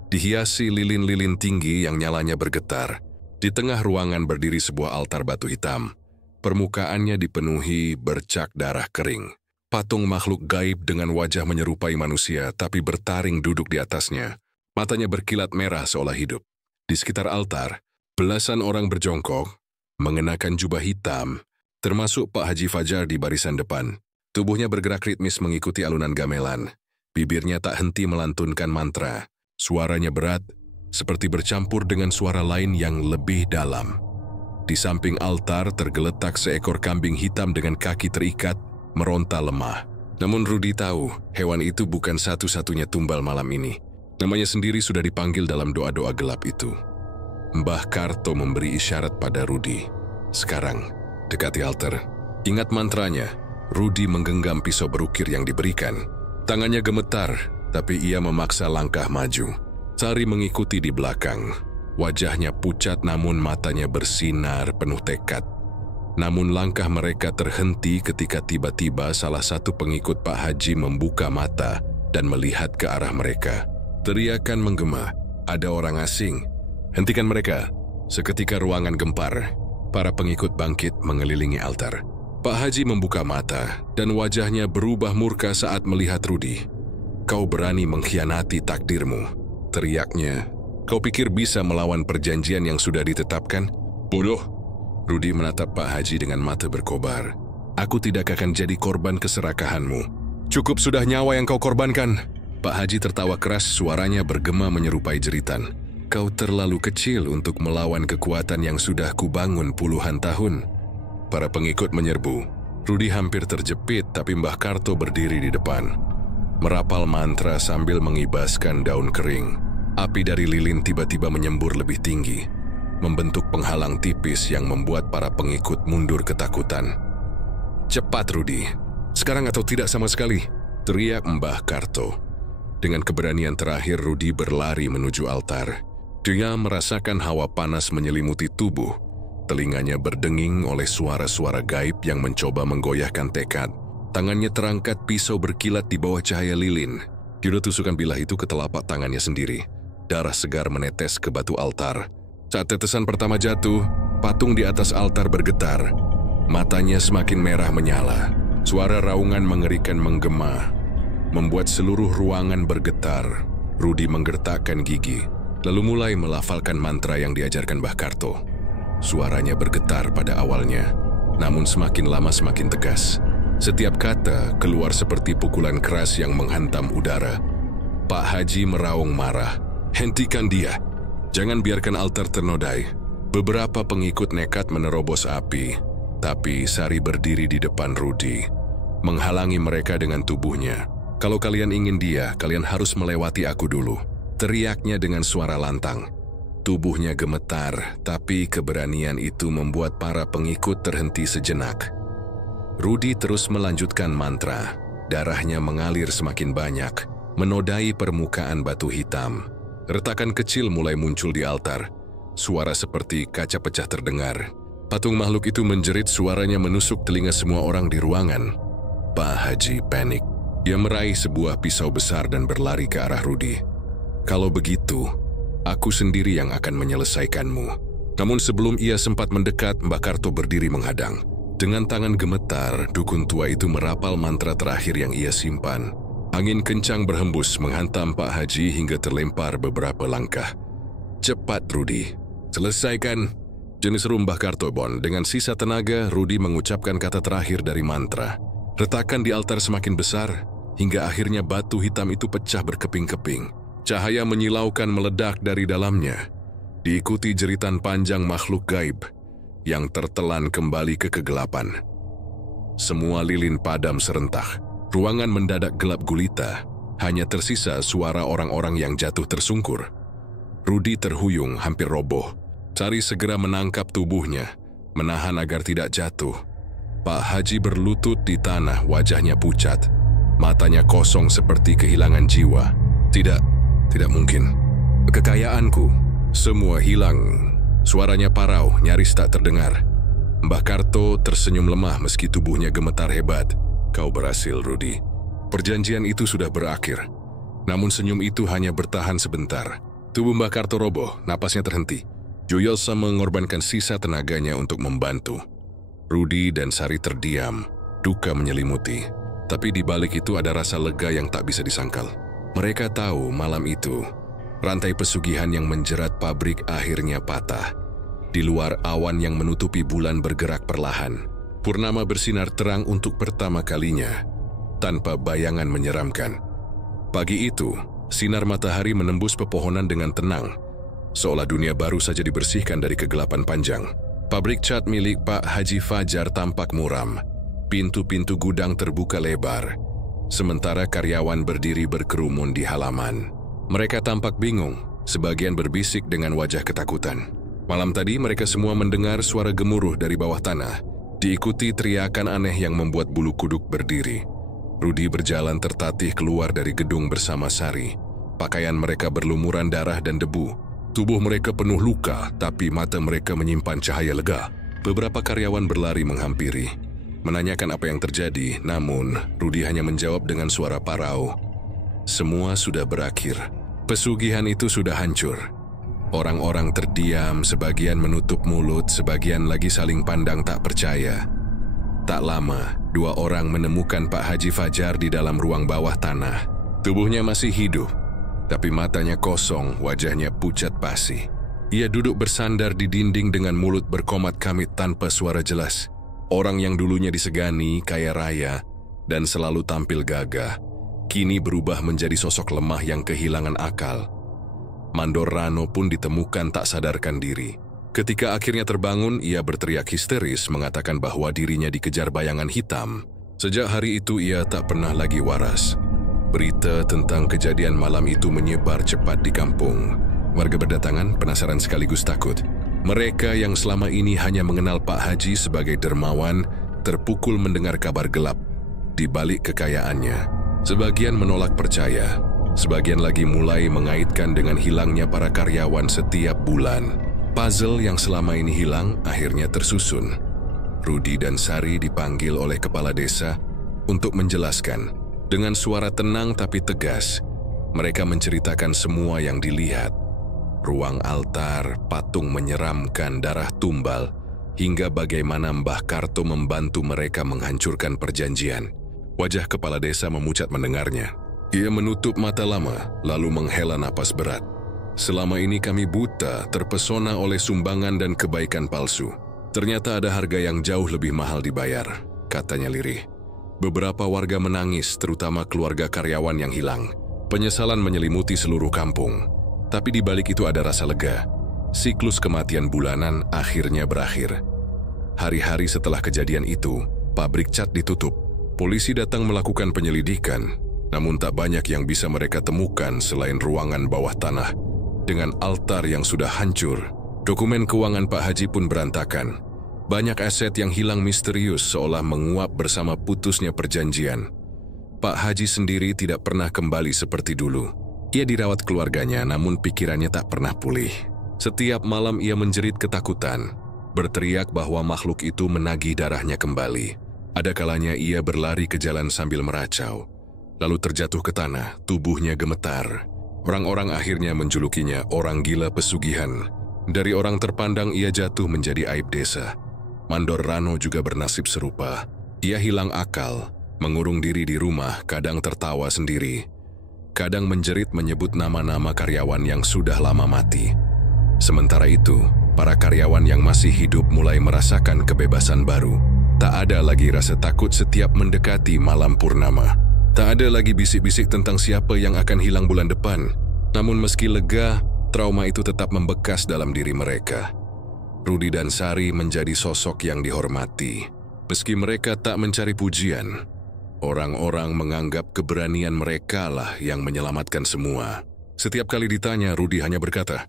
dihiasi lilin-lilin tinggi yang nyalanya bergetar. Di tengah ruangan berdiri sebuah altar batu hitam. Permukaannya dipenuhi bercak darah kering. Patung makhluk gaib dengan wajah menyerupai manusia tapi bertaring duduk di atasnya. Matanya berkilat merah seolah hidup. Di sekitar altar, belasan orang berjongkok, mengenakan jubah hitam, termasuk Pak Haji Fajar di barisan depan. Tubuhnya bergerak ritmis mengikuti alunan gamelan. Bibirnya tak henti melantunkan mantra. Suaranya berat, seperti bercampur dengan suara lain yang lebih dalam. Di samping altar tergeletak seekor kambing hitam dengan kaki terikat, meronta lemah. Namun Rudy tahu, hewan itu bukan satu-satunya tumbal malam ini. Namanya sendiri sudah dipanggil dalam doa-doa gelap itu. Mbah Karto memberi isyarat pada Rudy. "Sekarang, dekati altar. Ingat mantranya." Rudy menggenggam pisau berukir yang diberikan. Tangannya gemetar, tapi ia memaksa langkah maju. Sari mengikuti di belakang. Wajahnya pucat namun matanya bersinar penuh tekad. Namun langkah mereka terhenti ketika tiba-tiba salah satu pengikut Pak Haji membuka mata dan melihat ke arah mereka. Teriakan menggema, "Ada orang asing! Hentikan mereka!" Seketika ruangan gempar. Para pengikut bangkit mengelilingi altar. Pak Haji membuka mata dan wajahnya berubah murka saat melihat Rudy. "Kau berani mengkhianati takdirmu," teriaknya. "Kau pikir bisa melawan perjanjian yang sudah ditetapkan? Bodoh!" Rudy menatap Pak Haji dengan mata berkobar. "Aku tidak akan jadi korban keserakahanmu. Cukup sudah nyawa yang kau korbankan." Pak Haji tertawa keras, suaranya bergema menyerupai jeritan. "Kau terlalu kecil untuk melawan kekuatan yang sudah kubangun puluhan tahun." Para pengikut menyerbu. Rudy hampir terjepit, tapi Mbah Karto berdiri di depan. Merapal mantra sambil mengibaskan daun kering. Api dari lilin tiba-tiba menyembur lebih tinggi, membentuk penghalang tipis yang membuat para pengikut mundur ketakutan. "Cepat, Rudy. Sekarang atau tidak sama sekali," teriak Mbah Karto. Dengan keberanian terakhir, Rudy berlari menuju altar. Dia merasakan hawa panas menyelimuti tubuh. Telinganya berdenging oleh suara-suara gaib yang mencoba menggoyahkan tekad. Tangannya terangkat, pisau berkilat di bawah cahaya lilin. Dia tusukkan bilah itu ke telapak tangannya sendiri. Darah segar menetes ke batu altar. Saat tetesan pertama jatuh, patung di atas altar bergetar. Matanya semakin merah menyala. Suara raungan mengerikan menggema, membuat seluruh ruangan bergetar. Rudy menggertakkan gigi, lalu mulai melafalkan mantra yang diajarkan Mbah Karto. Suaranya bergetar pada awalnya, namun semakin lama semakin tegas. Setiap kata keluar seperti pukulan keras yang menghantam udara. Pak Haji meraung marah. "Hentikan dia! Jangan biarkan altar ternodai." Beberapa pengikut nekat menerobos api, tapi Sari berdiri di depan Rudy, menghalangi mereka dengan tubuhnya. "Kalau kalian ingin dia, kalian harus melewati aku dulu," teriaknya dengan suara lantang. Tubuhnya gemetar, tapi keberanian itu membuat para pengikut terhenti sejenak. Rudy terus melanjutkan mantra. Darahnya mengalir semakin banyak, menodai permukaan batu hitam. Retakan kecil mulai muncul di altar. Suara seperti kaca pecah terdengar. Patung makhluk itu menjerit, suaranya menusuk telinga semua orang di ruangan. Pak Haji panik. Dia meraih sebuah pisau besar dan berlari ke arah Rudy. "Kalau begitu, aku sendiri yang akan menyelesaikanmu." Namun sebelum ia sempat mendekat, Mbah Karto berdiri menghadang. Dengan tangan gemetar, dukun tua itu merapal mantra terakhir yang ia simpan. Angin kencang berhembus menghantam Pak Haji hingga terlempar beberapa langkah. "Cepat, Rudy. Selesaikan," jenis Mbah Karto. Dengan sisa tenaga, Rudy mengucapkan kata terakhir dari mantra. Retakan di altar semakin besar, hingga akhirnya batu hitam itu pecah berkeping-keping. Cahaya menyilaukan meledak dari dalamnya, diikuti jeritan panjang makhluk gaib yang tertelan kembali ke kegelapan. Semua lilin padam serentak. Ruangan mendadak gelap gulita, hanya tersisa suara orang-orang yang jatuh tersungkur. Rudi terhuyung hampir roboh. Sari segera menangkap tubuhnya, menahan agar tidak jatuh. Pak Haji berlutut di tanah, wajahnya pucat. Matanya kosong seperti kehilangan jiwa. Tidak mungkin. Kekayaanku, semua hilang. Suaranya parau, nyaris tak terdengar. Mbah Karto tersenyum lemah meski tubuhnya gemetar hebat. Kau berhasil, Rudi. Perjanjian itu sudah berakhir. Namun senyum itu hanya bertahan sebentar. Tubuh Mbah Karto roboh, napasnya terhenti. Joyosa mengorbankan sisa tenaganya untuk membantu. Rudi dan Sari terdiam, duka menyelimuti. Tapi di balik itu ada rasa lega yang tak bisa disangkal. Mereka tahu malam itu, rantai pesugihan yang menjerat pabrik akhirnya patah. Di luar awan yang menutupi bulan bergerak perlahan. Purnama bersinar terang untuk pertama kalinya, tanpa bayangan menyeramkan. Pagi itu, sinar matahari menembus pepohonan dengan tenang, seolah dunia baru saja dibersihkan dari kegelapan panjang. Pabrik cat milik Pak Haji Fajar tampak muram. Pintu-pintu gudang terbuka lebar, sementara karyawan berdiri berkerumun di halaman. Mereka tampak bingung, sebagian berbisik dengan wajah ketakutan. Malam tadi mereka semua mendengar suara gemuruh dari bawah tanah, diikuti teriakan aneh yang membuat bulu kuduk berdiri. Rudi berjalan tertatih keluar dari gedung bersama Sari. Pakaian mereka berlumuran darah dan debu. Tubuh mereka penuh luka, tapi mata mereka menyimpan cahaya lega. Beberapa karyawan berlari menghampiri, menanyakan apa yang terjadi, namun Rudi hanya menjawab dengan suara parau. Semua sudah berakhir. Pesugihan itu sudah hancur. Orang-orang terdiam, sebagian menutup mulut, sebagian lagi saling pandang tak percaya. Tak lama, 2 orang menemukan Pak Haji Fajar di dalam ruang bawah tanah. Tubuhnya masih hidup, tapi matanya kosong, wajahnya pucat pasi. Ia duduk bersandar di dinding dengan mulut berkomat kamit tanpa suara jelas. Orang yang dulunya disegani, kaya raya, dan selalu tampil gagah, kini berubah menjadi sosok lemah yang kehilangan akal. Mandor Rano pun ditemukan tak sadarkan diri. Ketika akhirnya terbangun, ia berteriak histeris mengatakan bahwa dirinya dikejar bayangan hitam. Sejak hari itu ia tak pernah lagi waras. Berita tentang kejadian malam itu menyebar cepat di kampung. Warga berdatangan, penasaran sekaligus takut. Mereka yang selama ini hanya mengenal Pak Haji sebagai dermawan, terpukul mendengar kabar gelap di balik kekayaannya. Sebagian menolak percaya, sebagian lagi mulai mengaitkan dengan hilangnya para karyawan setiap bulan. Puzzle yang selama ini hilang akhirnya tersusun. Rudi dan Sari dipanggil oleh kepala desa untuk menjelaskan. Dengan suara tenang tapi tegas, mereka menceritakan semua yang dilihat. Ruang altar, patung menyeramkan, darah tumbal, hingga bagaimana Mbah Karto membantu mereka menghancurkan perjanjian. Wajah kepala desa memucat mendengarnya. Ia menutup mata lama, lalu menghela napas berat. Selama ini kami buta, terpesona oleh sumbangan dan kebaikan palsu. Ternyata ada harga yang jauh lebih mahal dibayar, katanya lirih. Beberapa warga menangis, terutama keluarga karyawan yang hilang. Penyesalan menyelimuti seluruh kampung. Tapi di balik itu ada rasa lega. Siklus kematian bulanan akhirnya berakhir. Hari-hari setelah kejadian itu, pabrik cat ditutup. Polisi datang melakukan penyelidikan, namun tak banyak yang bisa mereka temukan selain ruangan bawah tanah. Dengan altar yang sudah hancur, dokumen keuangan Pak Haji pun berantakan. Banyak aset yang hilang misterius seolah menguap bersama putusnya perjanjian. Pak Haji sendiri tidak pernah kembali seperti dulu. Ia dirawat keluarganya, namun pikirannya tak pernah pulih. Setiap malam ia menjerit ketakutan, berteriak bahwa makhluk itu menagih darahnya kembali. Ada kalanya ia berlari ke jalan sambil meracau, lalu terjatuh ke tanah, tubuhnya gemetar. Orang-orang akhirnya menjulukinya orang gila pesugihan. Dari orang terpandang ia jatuh menjadi aib desa. Mandor Rano juga bernasib serupa. Ia hilang akal, mengurung diri di rumah, kadang tertawa sendiri. Kadang menjerit menyebut nama-nama karyawan yang sudah lama mati. Sementara itu, para karyawan yang masih hidup mulai merasakan kebebasan baru. Tak ada lagi rasa takut setiap mendekati malam purnama. Tak ada lagi bisik-bisik tentang siapa yang akan hilang bulan depan. Namun meski lega, trauma itu tetap membekas dalam diri mereka. Rudi dan Sari menjadi sosok yang dihormati. Meski mereka tak mencari pujian, orang-orang menganggap keberanian mereka lah yang menyelamatkan semua. Setiap kali ditanya, Rudi hanya berkata,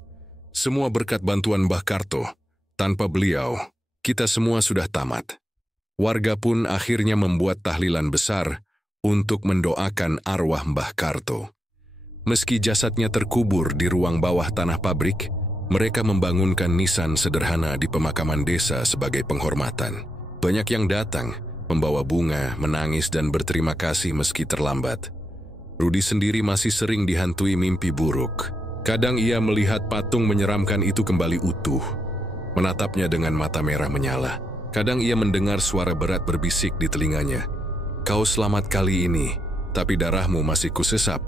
"Semua berkat bantuan Mbah Karto. Tanpa beliau, kita semua sudah tamat." Warga pun akhirnya membuat tahlilan besar untuk mendoakan arwah Mbah Karto. Meski jasadnya terkubur di ruang bawah tanah pabrik, mereka membangunkan nisan sederhana di pemakaman desa sebagai penghormatan. Banyak yang datang, membawa bunga, menangis dan berterima kasih meski terlambat. Rudi sendiri masih sering dihantui mimpi buruk. Kadang ia melihat patung menyeramkan itu kembali utuh, menatapnya dengan mata merah menyala. Kadang ia mendengar suara berat berbisik di telinganya, "Kau selamat kali ini, tapi darahmu masih kusesap."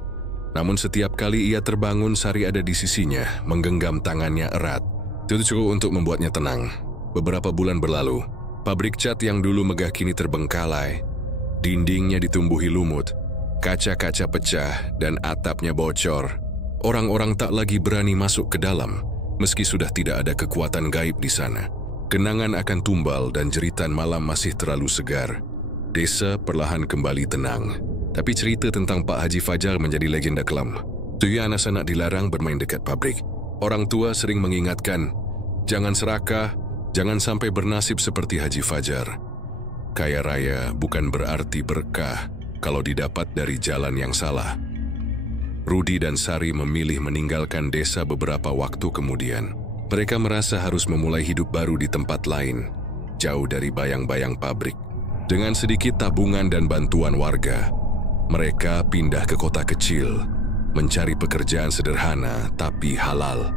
Namun setiap kali ia terbangun, Sari ada di sisinya, menggenggam tangannya erat. Itu cukup untuk membuatnya tenang. Beberapa bulan berlalu, pabrik cat yang dulu megah kini terbengkalai. Dindingnya ditumbuhi lumut, kaca-kaca pecah dan atapnya bocor. Orang-orang tak lagi berani masuk ke dalam, meski sudah tidak ada kekuatan gaib di sana. Kenangan akan tumbal dan jeritan malam masih terlalu segar. Desa perlahan kembali tenang. Tapi cerita tentang Pak Haji Fajar menjadi legenda kelam. Tuya anak-anak dilarang bermain dekat pabrik. Orang tua sering mengingatkan, jangan serakah, jangan sampai bernasib seperti Haji Fajar. Kaya raya bukan berarti berkah kalau didapat dari jalan yang salah. Rudi dan Sari memilih meninggalkan desa beberapa waktu kemudian. Mereka merasa harus memulai hidup baru di tempat lain, jauh dari bayang-bayang pabrik. Dengan sedikit tabungan dan bantuan warga, mereka pindah ke kota kecil, mencari pekerjaan sederhana tapi halal.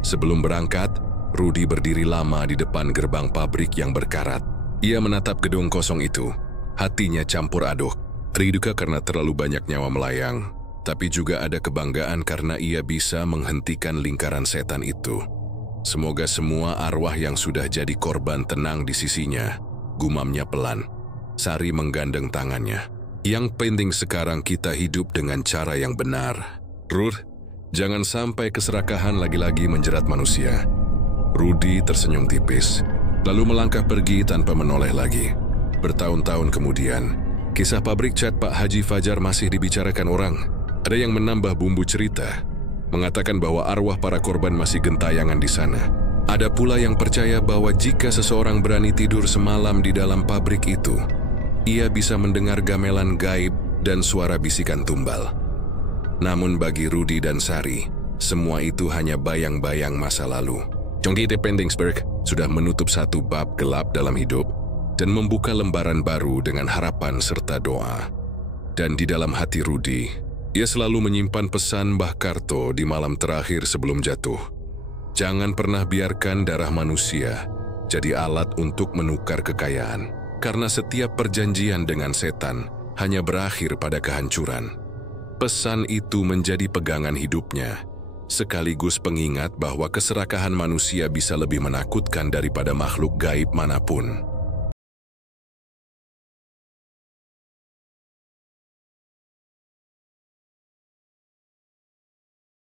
Sebelum berangkat, Rudi berdiri lama di depan gerbang pabrik yang berkarat. Ia menatap gedung kosong itu, hatinya campur aduk. Riduka karena terlalu banyak nyawa melayang, tapi juga ada kebanggaan karena ia bisa menghentikan lingkaran setan itu. Semoga semua arwah yang sudah jadi korban tenang di sisinya, gumamnya pelan. Sari menggandeng tangannya. Yang penting sekarang kita hidup dengan cara yang benar. Rud, jangan sampai keserakahan lagi-lagi menjerat manusia. Rudi tersenyum tipis, lalu melangkah pergi tanpa menoleh lagi. Bertahun-tahun kemudian, kisah pabrik cat Pak Haji Fajar masih dibicarakan orang. Ada yang menambah bumbu cerita, mengatakan bahwa arwah para korban masih gentayangan di sana. Ada pula yang percaya bahwa jika seseorang berani tidur semalam di dalam pabrik itu, ia bisa mendengar gamelan gaib dan suara bisikan tumbal. Namun bagi Rudi dan Sari, semua itu hanya bayang-bayang masa lalu. Jonggite Pendingsberg sudah menutup satu bab gelap dalam hidup dan membuka lembaran baru dengan harapan serta doa. Dan di dalam hati Rudi, ia selalu menyimpan pesan Mbah Karto di malam terakhir sebelum jatuh. Jangan pernah biarkan darah manusia jadi alat untuk menukar kekayaan. Karena setiap perjanjian dengan setan hanya berakhir pada kehancuran. Pesan itu menjadi pegangan hidupnya, sekaligus pengingat bahwa keserakahan manusia bisa lebih menakutkan daripada makhluk gaib manapun.